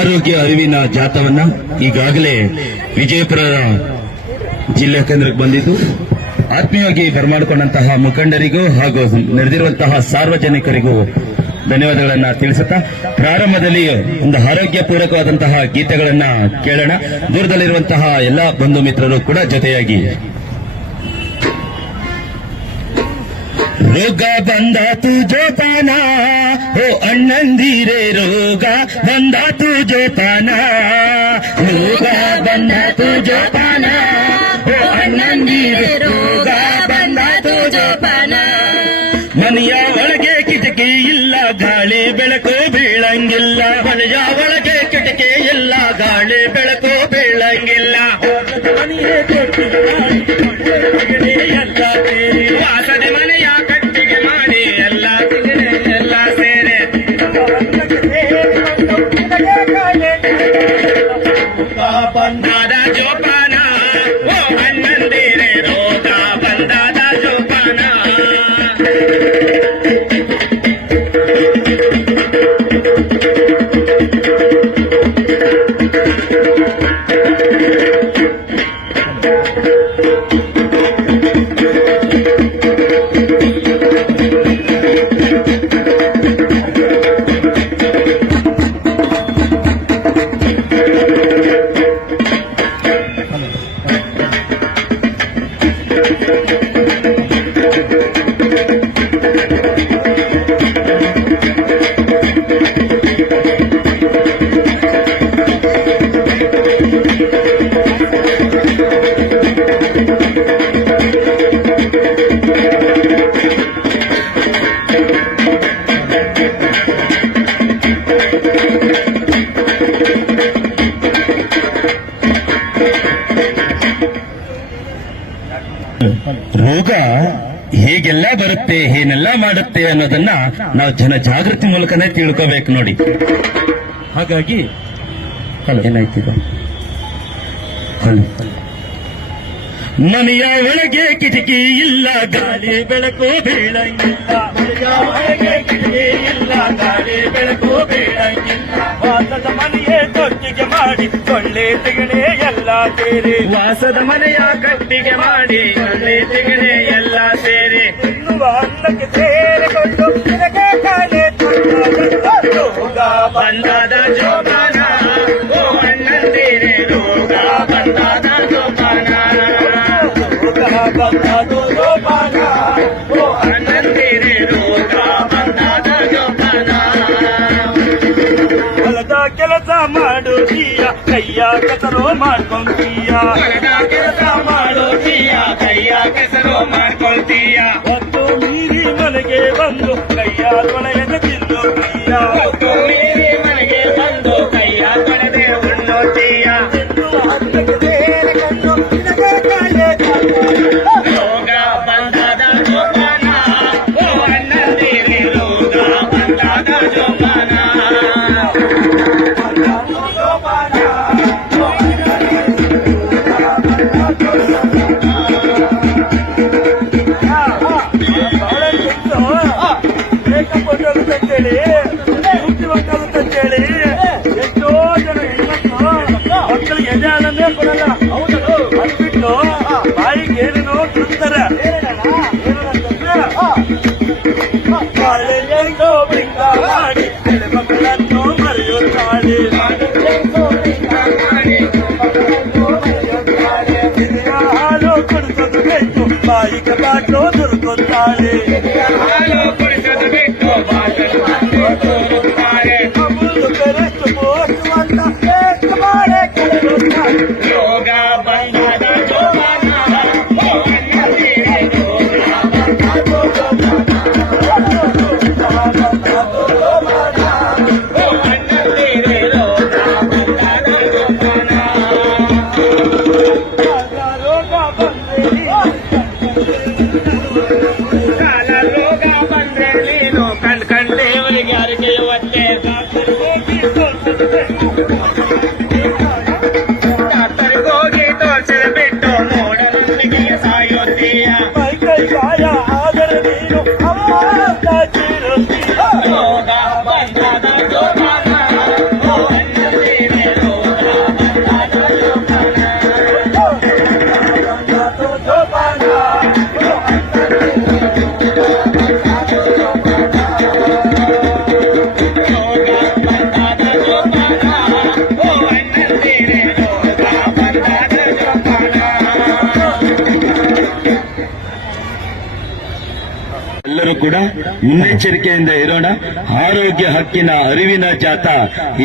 ಆರೋಗ್ಯ ಅರಿವಿನ ಜಾಥವನ್ನ ಈಗಾಗಲೇ ವಿಜಯಪುರ ಜಿಲ್ಲಾ ಕೇಂದ್ರಕ್ಕೆ ಬಂದಿದ್ದು ಆತ್ಮೀಯವಾಗಿ ಬರಮಾಡಿಕೊಂಡಂತಹ ಮುಖಂಡರಿಗೂ ಹಾಗೂ ನಡೆದಿರುವಂತಹ ಸಾರ್ವಜನಿಕರಿಗೂ ಧನ್ಯವಾದಗಳನ್ನ ತಿಳಿಸುತ್ತಾ ಪ್ರಾರಂಭದಲ್ಲಿ ಒಂದು ಆರೋಗ್ಯ ಪೂರಕವಾದಂತಹ ಗೀತೆಗಳನ್ನ ಕೇಳೋಣ. ದೂರದಲ್ಲಿರುವಂತಹ ಎಲ್ಲಾ ಬಂಧು ಮಿತ್ರರು ಕೂಡ ಜೊತೆಯಾಗಿ. ರೋಗ ಬಂದಾತು ಜೋಪಾನ ಓ ಅಣ್ಣಂದಿರೆ, ರೋಗ ಬಂದಾತು ಜೋಪಾನ, ರೋಗ ಬಂದಾತು ಜೋಪಾನ ಓ ಅಣ್ಣಂದಿರೆ, ರೋಗ ಬಂದಾತು ಜೋಪಾನ. ಮನೆಯ ಒಳಗೆ ಕಿಟಕಿ ಇಲ್ಲ, ಗಾಳಿ ಬೆಳಕು ಬೀಳಂಗಿಲ್ಲ, ಮನೆಯ ಒಳಗೆ ಕಿಟಕಿ ಇಲ್ಲ, ಗಾಳಿ ಬೆಳಕು ಬೀಳಂಗಿಲ್ಲ. ಮನೆಯೇ ಎಲ್ಲ ಸೇರಿ ವಾಸನೆ ಮನೆಯ ಕಟ್ಟಿಗೆ ಮಾಡಿ ಎಲ್ಲ ಎಲ್ಲ ಸೇರೆ ಬಂದಾದ ಜೋಪಾನ ಓ ಅಣ್ಣಂದಿರೆ, ರೋಗ ಬಂದಾದ ಜೋಪಾನ. ರೋಗ ಹೇಗೆಲ್ಲ ಬರುತ್ತೆ, ಏನೆಲ್ಲ ಮಾಡುತ್ತೆ ಅನ್ನೋದನ್ನ ನಾವು ಜನ ಜಾಗೃತಿ ಮೂಲಕನೇ ತಿಳ್ಕೋಬೇಕು ನೋಡಿ. ಹಾಗಾಗಿ ಏನಾಯ್ತಿದ, ಮನೆಯ ಒಳಗೆ ಕಿಟಕಿ ಇಲ್ಲ, ಗಾಳಿ ಬೆಳಕು ಬೀಳಂಗಿಲ್ಲ, ಮನೆಯ ಒಳಗೆ ಕಿಟಕಿ ಇಲ್ಲ, ಗಾಳಿ ಬೆಳಕು ಬೀಳಂಗಿಲ್ಲ. ವಾಸದ ಮನೆಯೇ ತೊಟ್ಟಿಗೆ ಮಾಡಿ ಸೊಳ್ಳೆ ತೆಗಣೆ ಎಲ್ಲ ಸೇರಿ, ವಾಸದ ಮನೆಯ ಕಟ್ಟಿಗೆ ಮಾಡಿ ಸೊಳ್ಳೆ ತೆಗಣೆ ಎಲ್ಲ ಸೇರಿ, ತಿನ್ನುವ ಅನ್ನಕ್ಕೆ ಸೇರಿಕೊಂಡು ಕಾಲೆ ರೋಗ ಬಂದಾದ ಜೋಪಾನ ಓ ಅಣ್ಣಂದಿರೆ, ರೋಗ ಬಂದಾದ ಜೋಪಾನ, ರೋಗ ಬಂದಾದ ಜೋಪಾನ ಓ ಅಣ್ಣಂದಿರೆ, ರೋಗ ಬಂದಾದ ಜೋಪಾನ. ಹೊಲದ ಕೆಲಸ ಮಾಡೋದೀಯ, ಕೈಯ ಕೆಸರು ಮಾಡ್ಕೊಂತೀಯ, ಹೊಲದ ಕೆಲಸ ಮಾಡೋದೀಯ, ಕೈಯ ಕೆಸರು ಮಾಡ್ಕೊಳ್ತೀಯ. ಹೊತ್ತು ಮೀರಿ ಮನೆಗೆ ಬಂದು ಕೈಯ ತೊಳೆಯದೆ ತಿನ್ನುತ್ತೀಯ, ಹೊತ್ತು ಮೀರಿ ಮನೆಗೆ ಬಂದು ಕೈಯ ತೊಳೆದೆ ಉಣ್ಣುತ್ತೀಯ. ರೋಗ ಬಂದಾದ ಜೋಪಾನ ಓ ಅಣ್ಣಂದಿರೆ, ರೋಗ ಬಂದಾದ ಜೋಪಾನ. ಅಂತೇಳಿ ಎಷ್ಟೋ ಜನ ಹೆಣ್ಮಕ್ಳು ಮಕ್ಕಳಿಗೆ ಎದೆಹಾಲನ್ನೇ ಕೊಡಲ್ಲ, ಅಂದ್ಬಿಟ್ಟು ಬಾಯಿಗೆ ಏನೇನೋ ತಿರುಗ್ತಾರೆ. ಬಾಳೆಂಗೋ ಬಿಂಗ ಮಾಡಿ ಮಕ್ಕಳನ್ನು ಮರೆಯುತ್ತಾಳೆ, ಹಾಲು ಕುಡಿಸೋದು ಬೇಕು, ಬಾಯಿಗೆ ಬಾಟೋ ದುರ್ಗುತ್ತಾಳೆ, ಹಾಲು ಕುಡಿಸೋದು ಬೇಕು, ರೋಗ ಬಂದಾದ ಜೋಪಾನ ಓ ಅಣ್ಣಂದಿರೆ, ರೋಗ ಬಂದಾದ ಜೋಪಾನ, ಓ ಅಣ್ಣಂದಿರೆ, ರೋಗ ಬಂದಾದ ಜೋಪಾನ. ರೋಗ ಬಂದ ಮುನ್ನೆಚ್ಚರಿಕೆಯಿಂದ ಇರೋಣ. ಆರೋಗ್ಯ ಹಕ್ಕಿನ ಅರಿವಿನ ಜಾಥಾ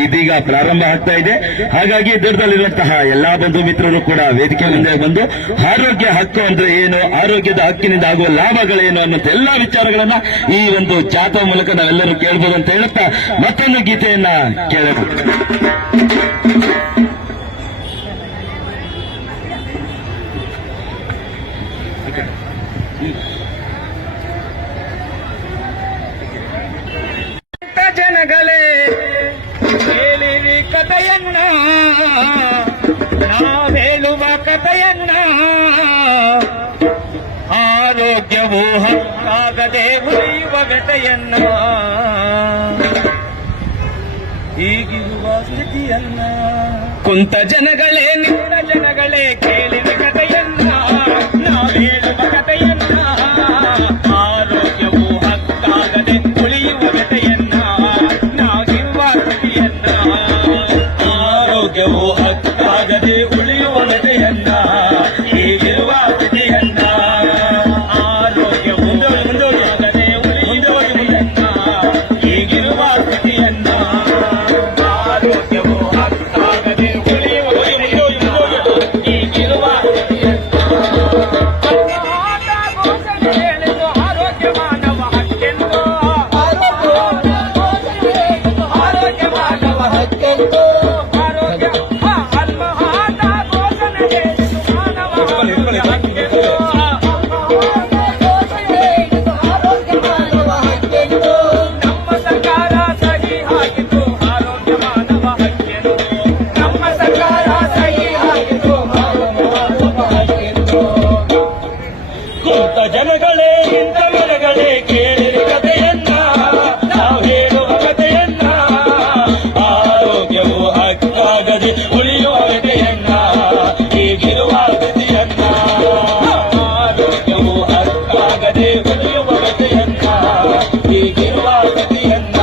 ಇದೀಗ ಪ್ರಾರಂಭ ಆಗ್ತಾ ಇದೆ. ಹಾಗಾಗಿ ದೂರದಲ್ಲಿರುವಂತಹ ಎಲ್ಲಾ ಬಂಧು ಮಿತ್ರರು ಕೂಡ ವೇದಿಕೆ ಮುಂದೆ ಬಂದು ಆರೋಗ್ಯ ಹಕ್ಕು ಅಂದ್ರೆ ಏನು, ಆರೋಗ್ಯದ ಹಕ್ಕಿನಿಂದ ಆಗುವ ಲಾಭಗಳೇನು ಅನ್ನುವಂಥ ಎಲ್ಲಾ ವಿಚಾರಗಳನ್ನ ಈ ಒಂದು ಜಾಥಾ ಮೂಲಕ ನಾವೆಲ್ಲರೂ ಕೇಳಬಹುದು ಅಂತ ಹೇಳುತ್ತಾ ಮತ್ತೊಂದು ಗೀತೆಯನ್ನ ಕೇಳಬಹುದು. ಜನಗಳೇ ಕೇಳಿರಿ ಕಥೆಯನ್ನ, ನಾವೇಳುವ ಕಥೆಯನ್ನ. ಆರೋಗ್ಯವು ಹಕ್ಕಾಗದೆ ಉಳಿಯುವ ವ್ಯಥೆಯನ್ನ, ಹೀಗಿರುವ ಸ್ಥಿತಿಯನ್ನ. ಕುಂತ ಜನಗಳೇ ನಿಂತ ಜನಗಳೇ ಕೇಳಿರಿ ಕಥೆಯನ್ನ, ನಾವೇಳುವ ಕಥೆಯನ್ನ. ಆರೋಗ್ಯವು ಹಕ್ಕಾಗದೆ ಉಳಿಯುವ ವ್ಯಥೆಯನ್ನ, ಆರೋಗ್ಯವು ಹಕ್ಕಾಗದೆ ಉಳಿಯುವ ವ್ಯಥೆಯನ್ನ, ಹೀಗಿರುವ ಸ್ಥಿತಿಯನ್ನ. ಆರೋಗ್ಯವು ಹಕ್ಕಾಗದೆ ಉಳಿಯುವ ವ್ಯಥೆಯನ್ನ, ಹೀಗಿರುವ ಸ್ಥಿತಿಯನ್ನ. ಆರೋಗ್ಯವು ಹಕ್ಕಾಗದೆ ಉಳಿಯುವ ವ್ಯಥೆಯನ್ನ, ಹೀಗಿರುವ ಸ್ಥಿತಿಯನ್ನ. ಆರೋಗ್ಯ ಮಾನವ ಹಕ್ಕೆಂದು, ಆರೋಗ್ಯ ಮಾನವ ಹಕ್ಕೆಂದು. ಜನಗಳೇ ಇಂಥ ಮರಗಳೇ ಕೇಳಿರಿ ಕಥೆಯನ್ನ, ನಾವು ಹೇಳುವ ಕಥೆಯನ್ನ. ಆರೋಗ್ಯವು ಹಕ್ಕಾಗದೆ ಉಳಿಯುವ ವ್ಯಥೆಯನ್ನ, ಹೀಗಿರುವ ಸ್ಥಿತಿಯನ್ನ. ಆರೋಗ್ಯವು ಹಕ್ಕಾಗದೆ ಉಳಿಯುವ ವ್ಯಥೆಯನ್ನ, ಹೀಗಿರುವ ಸ್ಥಿತಿಯನ್ನ.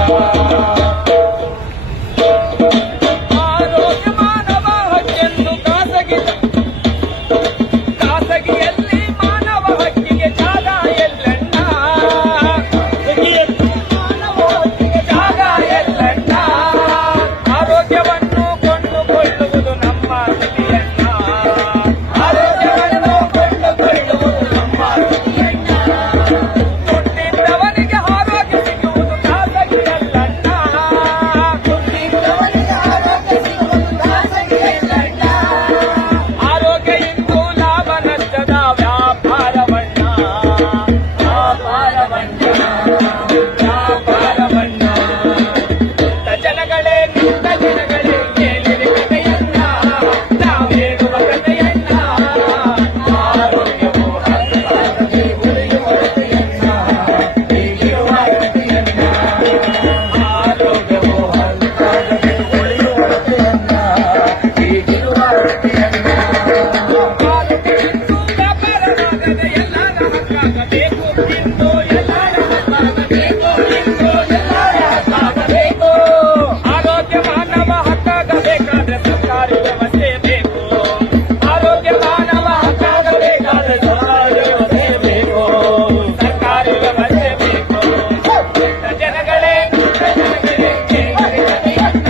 ಆರೋಗ್ಯ ಮಾನವ ಹಕ್ಕೆಂದು ಖಾಸಗಿಯಲ್ಲಿ ಮಾನವ ಹಕ್ಕಿಗೆ ಜಾಗ ಎಲ್ಲಣ್ಣ, ಜಾಗ ಎಲ್ಲಣ್ಣ. ಆರೋಗ್ಯವನ್ನು ಕೊಂಡುಕೊಳ್ಳುವುದು ನಮ್ಮ ಸ್ಥಿತಿಯನ್ನ, ಆರೋಗ್ಯವನ್ನು ಕೊಂಡುಕೊಳ್ಳುವುದು ನಮ್ಮ ಸ್ಥಿತಿಯನ್ನ. ಹುಟ್ಟಿದ್ದವನಿಗೆ ಆರೋಗ್ಯ ಸಿಗುವುದು ಖಾಸಗಿಯಲ್ಲಣ್ಣ, ಹುಟ್ಟಿದ್ದವನಿಗೆ ಆರೋಗ್ಯ ಸಿಗುವುದು ಖಾಸಗಿಯಲ್ಲಣ್ಣ. ಆರೋಗ್ಯ ಇಂದು ಲಾಭ ನಷ್ಟದ ವ್ಯಾಪಾರವಣ್ಣ, ವ್ಯಾಪಾರವಣ್ಣ, ವ್ಯಾಪಾರವಣ್ಣ. ಜನಗಳೇ ನಿಂತ ಜನಗಳೇ ಕೇಳಿರಿ ಕಥೆಯನ್ನ, ನಾವೇಳುವ ಕಥೆಯನ್ನ. ಆರೋಗ್ಯವು ಹಕ್ಕಾಗದೆ ಉಳಿಯುವ ವ್ಯಥೆಯನ್ನ, ಹೀಗಿರುವ ಸ್ಥಿತಿಯನ್ನ. ಆರೋಗ್ಯವು ಹಕ್ಕಾಗದೆ ಉಳಿಯುವ ವ್ಯಥೆಯನ್ನ, ಹೀಗಿರುವ ಸ್ಥಿತಿಯನ್ನ. ಆರೋಗ್ಯವಿದ್ದು ವ್ಯಾಪಾರವಾಗದೆ ಎಲ್ಲರ ಹಕ್ಕಾಗಬೇಕು, ಇಂದು ಎಲ್ಲರ ಹಕ್ಕಾಗಬೇಕು, ಇಂದು ಎಲ್ಲರ ಹಕ್ಕಾಗಬೇಕು. ಆರೋಗ್ಯ ಮಾನವ ಹಕ್ಕಾಗಬೇಕಾದ್ರೆ ಸರ್ಕಾರಿ ವ್ಯವಸ್ಥೆ ಬೇಕು, ಆರೋಗ್ಯ ಮಾನವ ಹಕ್ಕಾಗಬೇಕಾದ್ರೆ ಸರ್ಕಾರಿ ವ್ಯವಸ್ಥೆ ಬೇಕು, ಸರ್ಕಾರಿ ವ್ಯವಸ್ಥೆ ಬೇಕು. ಜನಗಳೇ ಕೇಳಿರಿ ಕಥೆಯನ್ನ,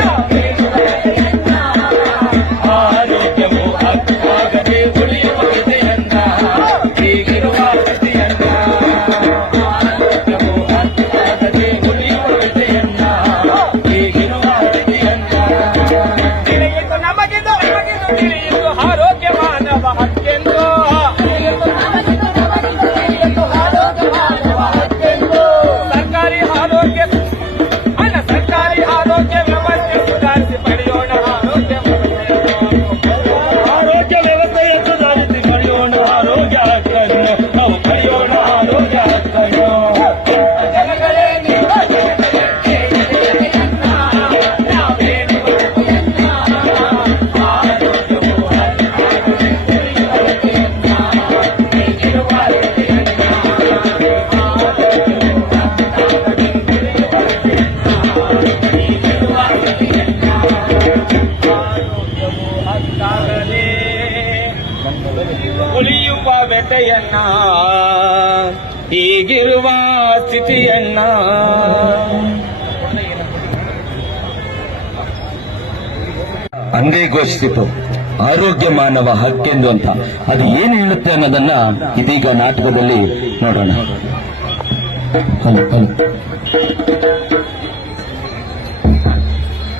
ನಾವೇಳುವ ಕಥೆಯನ್ನ. ಆರೋಗ್ಯವು ಹಕ್ಕಾಗದೆ ಉಳಿಯುವ ವ್ಯಥೆಯನ್ನ, ಹೀಗಿರುವ ಸ್ಥಿತಿಯನ್ನ. ಆರೋಗ್ಯವು ಹಕ್ಕಾಗದೆ ಉಳಿಯುವ ವ್ಯಥೆಯನ್ನ, ಹೀಗಿರುವ ಸ್ಥಿತಿಯನ್ನ. ತಿಳಿಯಿತು ನಮಗಿದು ತಿಳಿಯಿತು ಆರೋಗ್ಯ ಮಾನವ ಹಕ್ಕೆಂದು, ಆರೋಗ್ಯ ಮಾನವ ಹಕ್ಕೆಂದು. ಸರ್ಕಾರಿ ಆರೋಗ್ಯ ಸರ್ಕಾರಿ ಆರೋಗ್ಯ ವ್ಯವಸ್ಥೆ ಸುಧಾರಿಸಿ ಪಡೆಯೋಣ ಆರೋಗ್ಯ ವ್ಯವಸ್ಥೆ, ಆರೋಗ್ಯ ವ್ಯವಸ್ಥೆಯ ಸುಧಾರಿಸಿ ಪಡೆಯೋಣ ಆರೋಗ್ಯ ಹಕ್ಕನ್ನು, ನಾವು ಪಡೆಯೋಣ ಆರೋಗ್ಯ ಹಕ್ಕನ್ನು. ಜನಗಳೇ ನಿಂತ ಜನಗಳೇ ಕೇಳಿರಿ ಕಥೆಯನ್ನ, ನಾವೇಳುವ ಕಥೆಯನ್ನ. ಆರೋಗ್ಯವು ಹಕ್ಕಾಗದೆ ಉಳಿಯುವ ವ್ಯಥೆಯನ್ನ, ಹೀಗಿರುವ ಸ್ಥಿತಿಯನ್ನ. ಆರೋಗ್ಯವು ಹಕ್ಕಾಗದೆ ಉಳಿಯುವ ವ್ಯಥೆಯನ್ನ, ಹೀಗಿರುವ ಸ್ಥಿತಿಯನ್ನ. ಆರೋಗ್ಯವು ಹಕ್ಕಾಗದೆ ಉಳಿಯುವ ವ್ಯಥೆಯನ್ನ, ಹೀಗಿರುವ ಸ್ಥಿತಿಯನ್ನ ಅಂದೇ ಘೋಷಿಸಿತು ಆರೋಗ್ಯ ಮಾನವ ಹಕ್ಕೆಂದು ಅಂತ. ಅದು ಏನು ಹೇಳುತ್ತೆ ಅನ್ನೋದನ್ನ ಇದೀಗ ನಾಟಕದಲ್ಲಿ ನೋಡೋಣ.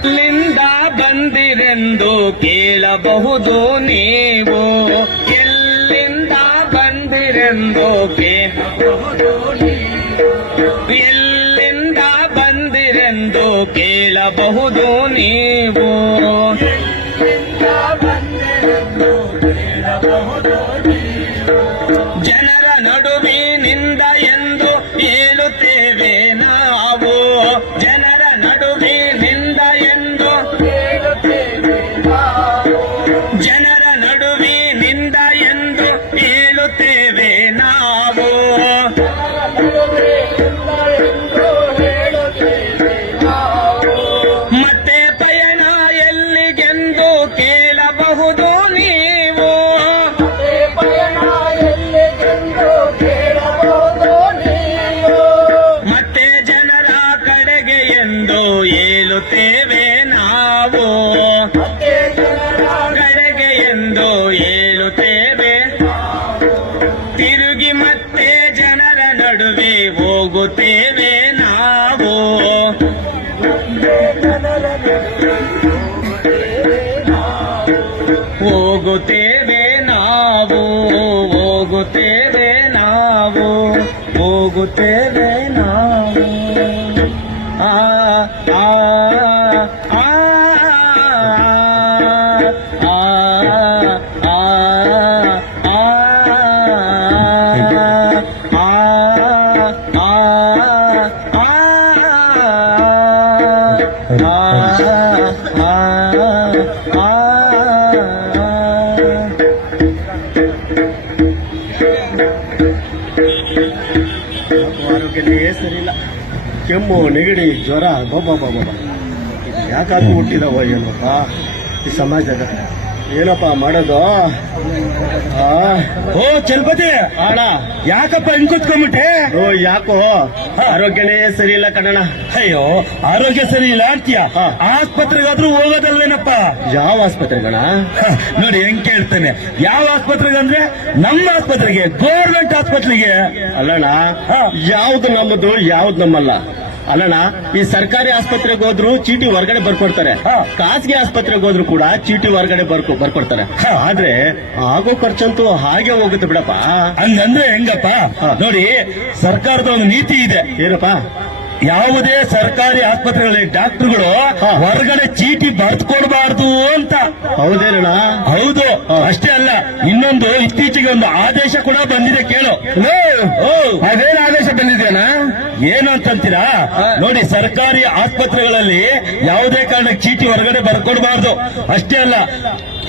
ಎಲ್ಲಿಂದ ಬಂದಿರೆಂದು ಕೇಳಬಹುದು ನೀವು, ಎಲ್ಲಿಂದ ಬಂದಿರೆಂದು ಕೇಳಬಹುದು ನೀವು, ಎಲ್ಲಿಂದ ಬಂದಿರೆಂದು ಕೇಳಬಹುದು ನೀವು, ಜನರ ನಡುವಿನಿಂದ ಎಂದು ಹೇಳುತ್ತೇವೆ ನಾವು, ಜನರ ನಡುವಿನಿಂದ ಎಂದು ಜನರ ನಡುವಿನಿಂದ ಎಂದು ಹೇಳುತ್ತೇವೆ ನಾವು, ಮತ್ತೆ ಪಯಣ ಎಲ್ಲಿಗೆಂದು ಕೇಳಬಹುದು ನೀವು, ಮತ್ತೆ ಜನರ ಕಡೆಗೆ ಎಂದು ಹೇಳುತ್ತೇವೆ ನಾವು, ಕಡೆಗೆ ಎಂದು ಹೇಳುತ್ತೇವೆ, ತಿರುಗಿ ಮತ್ತೆ ಜನರ ನಡುವೆ ಹೋಗುತ್ತೇವೆ ನಾವು, ಹೋಗುತ್ತೇವೆ ನಾವು, ಹೋಗುತ್ತೇವೆ ನಾವು, ಹೋಗುತ್ತೇವೆ ನಾವು. ಆ ಆ ಆ ಆರೋಗ್ಯನೇ ಸರಿಯಿಲ್ಲ. ಕೆಮ್ಮು, ನೆಗಡಿ, ಜ್ವರ, ಬಾಬಾ ಯಾಕಾದ್ರೂ ಹುಟ್ಟಿದವ ಏನಪ್ಪ ಈ ಸಮಾಜದ, ಏನಪ್ಪ ಮಾಡೋದು? ಓ ಚಲಪತಿ ಆಡ ಯಾಕಪ್ಪ ಹಿಂಗ್ ಕೂತ್ಕೊಂಡ್ಬಿಟ್ಟೆ? ಓ ಯಾಕೋ ಆರೋಗ್ಯನೇ ಸರಿ ಇಲ್ಲ ಕಣಣ. ಅಯ್ಯೋ ಆರೋಗ್ಯ ಸರಿ ಇಲ್ಲ ಅಂತೀಯ, ಹಾ. ಆಸ್ಪತ್ರೆಗಾದ್ರೂ ಹೋಗೋದಲ್ವೇನಪ್ಪ? ಯಾವ ಆಸ್ಪತ್ರೆಗಣ? ನೋಡಿ ಹೆಂಗ್ ಕೇಳ್ತಾನೆ, ಯಾವ ಆಸ್ಪತ್ರೆಗೆ ಅಂದ್ರೆ ನಮ್ಮ ಆಸ್ಪತ್ರೆಗೆ, ಗೌರ್ಮೆಂಟ್ ಆಸ್ಪತ್ರೆಗೆ. ಅಲ್ಲಣ್ಣ, ಹಾ. ಯಾವ್ದು ನಮ್ಮದು ಯಾವ್ದು ನಮ್ಮಲ್ಲ ಅಲ್ಲಣ್ಣ. ಈ ಸರ್ಕಾರಿ ಆಸ್ಪತ್ರೆಗೆ ಹೋದ್ರು ಚೀಟಿ ಹೊರಗಡೆ ಬರ್ಕೊಡ್ತಾರೆ, ಹಾ. ಖಾಸಗಿ ಆಸ್ಪತ್ರೆಗೆ ಹೋದ್ರು ಕೂಡ ಚೀಟಿ ಹೊರಗಡೆ ಬರ್ಕೊಡ್ತಾರೆ. ಹಾ. ಆದ್ರೆ ಆಗೋ ಖರ್ಚಂತೂ ಹಾಗೆ ಹೋಗುತ್ತೆ ಬಿಡಪ್ಪ. ಹಂಗಂದ್ರೆ ಹೆಂಗಪ್ಪ? ಹಾ. ನೋಡಿ ಸರ್ಕಾರದ ಒಂದು ನೀತಿ ಇದೆ, ಏನಪ್ಪ? ಯಾವುದೇ ಸರ್ಕಾರಿ ಆಸ್ಪತ್ರೆಗಳಲ್ಲಿ ಡಾಕ್ಟರ್ಗಳು ಹಾ. ಹೊರಗಡೆ ಚೀಟಿ ಬರ್ದ್ಕೊಡ್ಬಾರ್ದು ಅಂತ. ಹೌದೇನಣ್ಣ? ಹೌದು, ಹಾ. ಅಷ್ಟೇ ಅಲ್ಲ, ಇನ್ನೊಂದು ಇತ್ತೀಚೆಗೆ ಒಂದು ಆದೇಶ ಕೂಡ ಬಂದಿದೆ, ಕೇಳು. ಅದೇನು ಆದೇಶ ಬಂದಿದೆಯಾ? ಏನು ಅಂತಂತೀರಾ? ನೋಡಿ, ಸರ್ಕಾರಿ ಆಸ್ಪತ್ರೆಗಳಲ್ಲಿ ಯಾವುದೇ ಕಾರಣಕ್ಕೆ ಚೀಟಿ ಹೊರಗಡೆ ಬರ್ಕೊಡ್ಬಾರ್ದು. ಅಷ್ಟೇ ಅಲ್ಲ,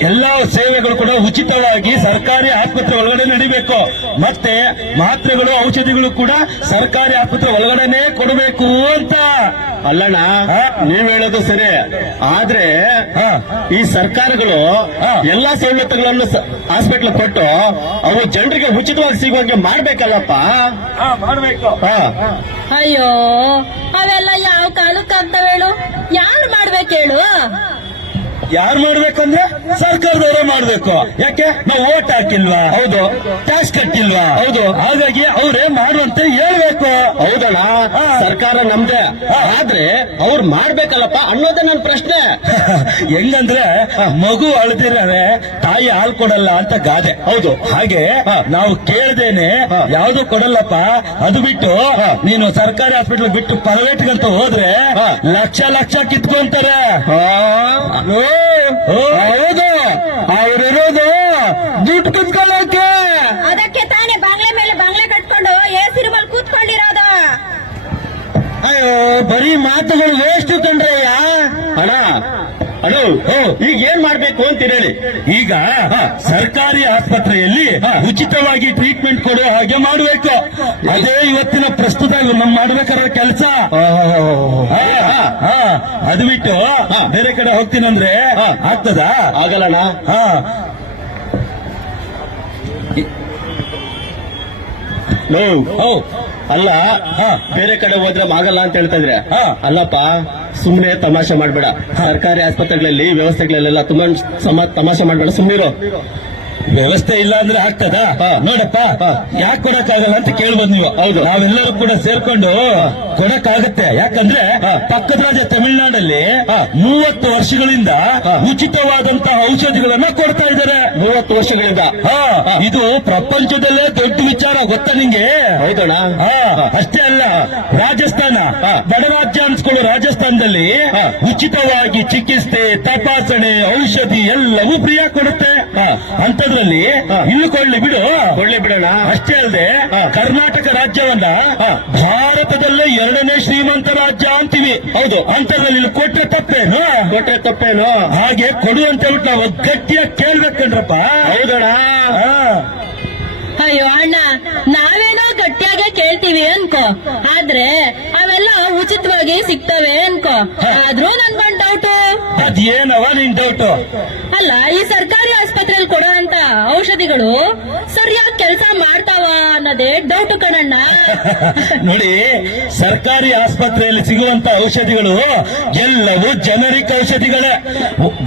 ಎಲ್ಲಾ ಸೇವೆಗಳು ಕೂಡ ಉಚಿತವಾಗಿ ಸರ್ಕಾರಿ ಆಸ್ಪತ್ರೆ ಒಳಗಡೆ ನಡಿಬೇಕು. ಮತ್ತೆ ಮಾತ್ರೆಗಳು, ಔಷಧಿಗಳು ಕೂಡ ಸರ್ಕಾರಿ ಆಸ್ಪತ್ರೆ ಒಳಗಡೆನೆ ಕೊಡಬೇಕು ಅಂತ. ಅಲ್ಲಣ್ಣ, ಹಾ. ನೀವ್ ಹೇಳೋದು ಸರಿ, ಆದ್ರೆ ಹಾ. ಈ ಸರ್ಕಾರಗಳು ಹಾ. ಎಲ್ಲಾ ಸವಲತ್ತುಗಳನ್ನು ಹಾಸ್ಪಿಟ್ಲ್ ಕೊಟ್ಟು ಅವು ಜನರಿಗೆ ಉಚಿತವಾಗಿ ಸಿಗುವಂಗೆ ಮಾಡ್ಬೇಕಲ್ಲಪ್ಪ. ಮಾಡಬೇಕು. ಹಾ. ಅಯ್ಯೋ, ಅವೆಲ್ಲ ಯಾವ ಕಾಲಕ್ಕೆ ಆಗ್ತಾವೇಳು? ಯಾರು ಮಾಡ್ಬೇಕೇಳು? ಯಾರು ಮಾಡ್ಬೇಕಂದ್ರೆ ಸರ್ಕಾರದವರೇ ಮಾಡ್ಬೇಕು. ಯಾಕೆ? ನಾವು ಓಟ್ ಹಾಕಿಲ್ವಾ? ಹೌದು. ಟ್ಯಾಕ್ಸ್ ಕಟ್ಟಿಲ್ವಾ? ಹೌದು. ಹಾಗಾಗಿ ಅವರೇ ಮಾಡುವಂತೆ ಹೇಳ್ಬೇಕು. ಹೌದಣ್ಣ, ಹಾ. ಸರ್ಕಾರ ನಮ್ದೇ, ಹಾ. ಆದ್ರೆ ಅವ್ರು ಮಾಡ್ಬೇಕಲ್ಲಪ್ಪ ಅನ್ನೋದೇ ನನ್ನ ಪ್ರಶ್ನೆ. ಹೆಂಗಂದ್ರೆ ಮಗು ಅಳ್ದಿರವೆ ತಾಯಿ ಹಾಲು ಕೊಡಲ್ಲ ಅಂತ ಗಾದೆ. ಹೌದು. ಹಾಗೆ ಹಾ. ನಾವು ಕೇಳ್ದೇನೆ ಹಾ. ಯಾವ್ದು ಕೊಡಲ್ಲಪ್ಪ, ಅದು ಬಿಟ್ಟು ಹಾ. ನೀನು ಸರ್ಕಾರಿ ಹಾಸ್ಪಿಟಲ್ ಬಿಟ್ಟು ಪ್ರೈವೇಟ್ಗಂತ ಹೋದ್ರೆ ಹಾ. ಲಕ್ಷ ಲಕ್ಷ ಕಿತ್ಕೊಂತಾರೆ. ಹೌದು, ಅವ್ರಿರೋದು ದುಡ್ಡು ಕಿತ್ಕೊಳ್ಳೋಕೆ. ಅದಕ್ಕೆ ತಾನೇ ಬಂಗ್ಲೆ ಮೇಲೆ ಬಂಗ್ಲೆ ಕಟ್ಕೊಂಡು ಎಸಿ ರೂಮಲ್ಲಿ ಕೂತ್ಕೊಂಡಿರೋದು. ಅಯ್ಯೋ, ಬರೀ ಮಾತುಗಳು ವೇಸ್ಟ್ ಕಂಡ್ರಯ್ಯ. ಅಣ್ಣ ಅಣ್ಣ, ಈಗ ಏನ್ ಮಾಡ್ಬೇಕು ಅಂತ ಹೇಳಿ. ಈಗ ಸರ್ಕಾರಿ ಆಸ್ಪತ್ರೆಯಲ್ಲಿ ಉಚಿತವಾಗಿ ಟ್ರೀಟ್ಮೆಂಟ್ ಕೊಡೋ ಹಾಗೆ ಮಾಡಬೇಕು. ಅದೇ ಇವತ್ತಿನ ಪ್ರಸ್ತುತ ನಮ್ಮ ಮಾಡ್ಬೇಕಾದ ಕೆಲಸ. ಅದು ಬಿಟ್ಟು ಬೇರೆ ಕಡೆ ಹೋಗ್ತೀನಂದ್ರೆ ಆಗ್ತದಾ? ಆಗಲ್ಲಣ್ಣ. ಅಲ್ಲ ಬೇರೆ ಕಡೆ ಹೋದ್ರೆ ಆಗಲ್ಲ ಅಂತ ಹೇಳ್ತಾ ಇದ್ರೆ ಅಲ್ಲಪ್ಪ ಸುಮ್ನೆ ತಮಾಷೆ ಮಾಡ್ಬೇಡ. ಸರ್ಕಾರಿ ಆಸ್ಪತ್ರೆಗಳಲ್ಲಿ ವ್ಯವಸ್ಥೆಗಳಲ್ಲೆಲ್ಲ ತುಂಬಾ ತಮಾಷೆ ಮಾಡ್ಬೇಡ, ಸುಮ್ನಿರು. ವ್ಯವಸ್ಥೆ ಇಲ್ಲ ಅಂದ್ರೆ ಆಗ್ತದ? ನೋಡಪ್ಪ, ಯಾಕೆ ಕೊಡಕ್ಕಾಗಲ್ಲ ಅಂತ ಕೇಳ್ಬೋದು ನೀವು. ಹೌದು, ನಾವೆಲ್ಲರೂ ಕೂಡ ಸೇರ್ಕೊಂಡು ಕೊಡಕ್ಕಾಗತ್ತೆ. ಯಾಕಂದ್ರೆ ಪಕ್ಕದ ರಾಜ್ಯ ತಮಿಳುನಾಡಲ್ಲಿ 30 ವರ್ಷಗಳಿಂದ ಉಚಿತವಾದಂತಹ ಔಷಧಿಗಳನ್ನ ಕೊಡ್ತಾ ಇದ್ದಾರೆ. 30 ವರ್ಷಗಳಿಂದ. ಇದು ಪ್ರಪಂಚದಲ್ಲೇ ದೊಡ್ಡ ವಿಚಾರ, ಗೊತ್ತಾ ನಿಂಗೆ? ಹೌದಣ್ಣ. ಅಷ್ಟೇ ಅಲ್ಲ, ರಾಜಸ್ಥಾನ ಬಡ ರಾಜ್ಯ ಅನ್ಸ್ಕೊಳ್ಳೋ ರಾಜಸ್ಥಾನದಲ್ಲಿ ಉಚಿತವಾಗಿ ಚಿಕಿತ್ಸೆ, ತಪಾಸಣೆ, ಔಷಧಿ ಎಲ್ಲವೂ ಫ್ರೀ ಆಗಿ ಕೊಡುತ್ತೆ. ಅಂತದ್ರಲ್ಲಿ ಇನ್ನು ಕೊಳ್ಳಿ ಬಿಡೋಣ. ಅಷ್ಟೇ ಅಲ್ಲದೆ ಕರ್ನಾಟಕ ರಾಜ್ಯವನ್ನ ಭಾರತದಲ್ಲೇ 2ನೇ ಶ್ರೀಮಂತ ರಾಜ್ಯ ಅಂತೀವಿ. ಹೌದು, ಅಂತದ್ರಲ್ಲಿ ಕೊಟ್ರೆ ತಪ್ಪೇನು? ಹಾಗೆ ಕೊಡು ಅಂತ ಹೇಳ್ಬಿಟ್ಟು ನಾವು ಗಟ್ಟಿಯಾಗಿ ಕೇಳ್ಬೇಕಂಡ್ರಪ್ಪ. ಹೌದಣ್ಣ. ಅಯ್ಯೋ ಅಣ್ಣ, ನಾವೇನೋ ಗಟ್ಟಿಯಾಗೆ ಕೇಳ್ತೀವಿ ಅನ್ಕೋ, ಆದ್ರೆ ಅವೆಲ್ಲ ಉಚಿತವಾಗಿ ಸಿಗ್ತವೆ ಅನ್ಕೋ. ಆದ್ರೂ ನನ್ಗೊಂದ್ ಡೌಟು. ಅದೇನವ ನಿನ್ ಡೌಟು? ಅಲ್ಲ, ಈ ಸರ್ಕಾರಿ ಆಸ್ಪತ್ರೆಯಲ್ಲಿ ಕೊಡೋ ಅಂತ ಔಷಧಿಗಳು ಸರಿಯಾಗಿ ಕೆಲಸ ಮಾಡ್ತಾವ ಅನ್ನೋದೇ ಡೌಟು ಕಣಣ್ಣ. ನೋಡಿ, ಸರ್ಕಾರಿ ಆಸ್ಪತ್ರೆಯಲ್ಲಿ ಸಿಗುವಂತ ಔಷಧಿಗಳು ಎಲ್ಲವೂ ಜನರಿಕ್ ಔಷಧಿಗಳೇ.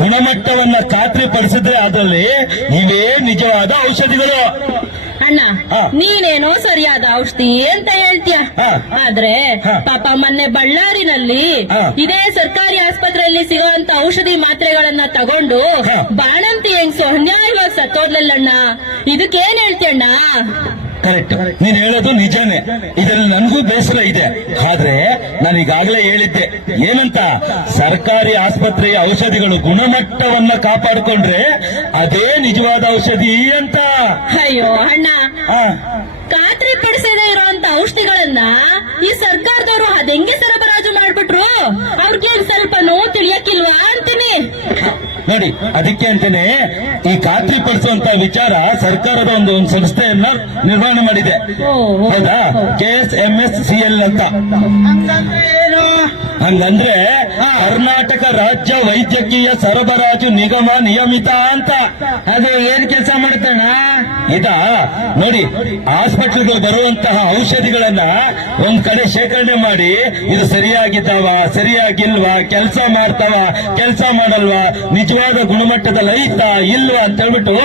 ಗುಣಮಟ್ಟವನ್ನ ಖಾತ್ರಿ ಪಡಿಸಿದ್ರೆ ಅದರಲ್ಲಿ ಇವೇ ನಿಜವಾದ ಔಷಧಿಗಳು. ಅಣ್ಣ, ನೀನೇನೋ ಸರಿಯಾದ ಔಷಧಿ ಅಂತ ಹೇಳ್ತೀಯ, ಆದ್ರೆ ಪಾಪ ಮೊನ್ನೆ ಬಳ್ಳಾರಿನಲ್ಲಿ ಇದೇ ಸರ್ಕಾರಿ ಆಸ್ಪತ್ರೆಯಲ್ಲಿ ಸಿಗೋಂತ ಔಷಧಿ ಮಾತ್ರೆಗಳನ್ನ ತಗೊಂಡು ಬಾಣಂತಿ ಹೆಂಗ್ಸು ಅನ್ಯಾಯವಾಗಿ ಸತ್ತೋದ್ಲಲ್ಲಣ್ಣ. ಇದಕ್ಕೇನ್ ಹೇಳ್ತೀಯಣ್ಣ? ಕರೆಕ್ಟ್, ನೀನ್ ಹೇಳೋದು ನಿಜಾನೇ. ಇದರಲ್ಲಿ ನನಗೂ ಬೇಸರ ಇದೆ. ಆದ್ರೆ ನಾನು ಈಗಾಗಲೇ ಹೇಳಿದ್ದೆ, ಏನಂತ, ಸರ್ಕಾರಿ ಆಸ್ಪತ್ರೆಯ ಔಷಧಿಗಳು ಗುಣಮಟ್ಟವನ್ನ ಕಾಪಾಡಿಕೊಂಡ್ರೆ ಅದೇ ನಿಜವಾದ ಔಷಧಿ ಅಂತ. ಅಯ್ಯೋ ಅಣ್ಣ, ಖಾತ್ರಿ ಪಡಿಸದೇ ಇರುವಂತ ಔಷಧಿಗಳನ್ನ ಈ ಸರ್ಕಾರದವರು ಅದೆಂಗೆ ಸರಬರಾಜು ಮಾಡ್ಬಿಟ್ರು? ಅವ್ರಿಗೇನ್ ಸ್ವಲ್ಪ ನೋವು ತಿಳಿಯಕ್ಕಿಲ್ವಾ ಅಂತೀನಿ. ನೋಡಿ, ಅದಕ್ಕೆ ಅಂತಾನೆ ಈ ಖಾತ್ರಿ ಪಡಿಸುವಂತ ವಿಚಾರ ಸರ್ಕಾರದ ಒಂದು ಸಂಸ್ಥೆಯನ್ನ ನಿರ್ಮಾಣ ಮಾಡಿದೆ. ಹೌದಾ? KSMSCL ಅಂತ. ಹಂಗಂದ್ರೆ ಕರ್ನಾಟಕ ರಾಜ್ಯ ವೈದ್ಯಕೀಯ ಸರಬರಾಜು ನಿಗಮ ನಿಯಮಿತ ಅಂತ. ಅದು ಏನ್ ಕೆಲಸ ಮಾಡುತ್ತಣ್ಣ? ಇದ ನೋಡಿ, ಹಾಸ್ಪಿಟಲ್ಗಳು ಬರುವಂತಹ ಔಷಧಿಗಳನ್ನ ಒಂದ್ ಕಡೆ ಶೇಖರಣೆ ಮಾಡಿ, ಇದು ಸರಿಯಾಗಿದ್ದಾವ, ಸರಿಯಾಗಿಲ್ವಾ, ಕೆಲಸ ಮಾಡ್ತಾವ, ಕೆಲಸ ಮಾಡಲ್ವಾ, ನಿಜವಾದ ಗುಣಮಟ್ಟದಲ್ಲಿ ಐತಾ ಇಲ್ವಾ ಅಂತ ಹೇಳ್ಬಿಟ್ಟು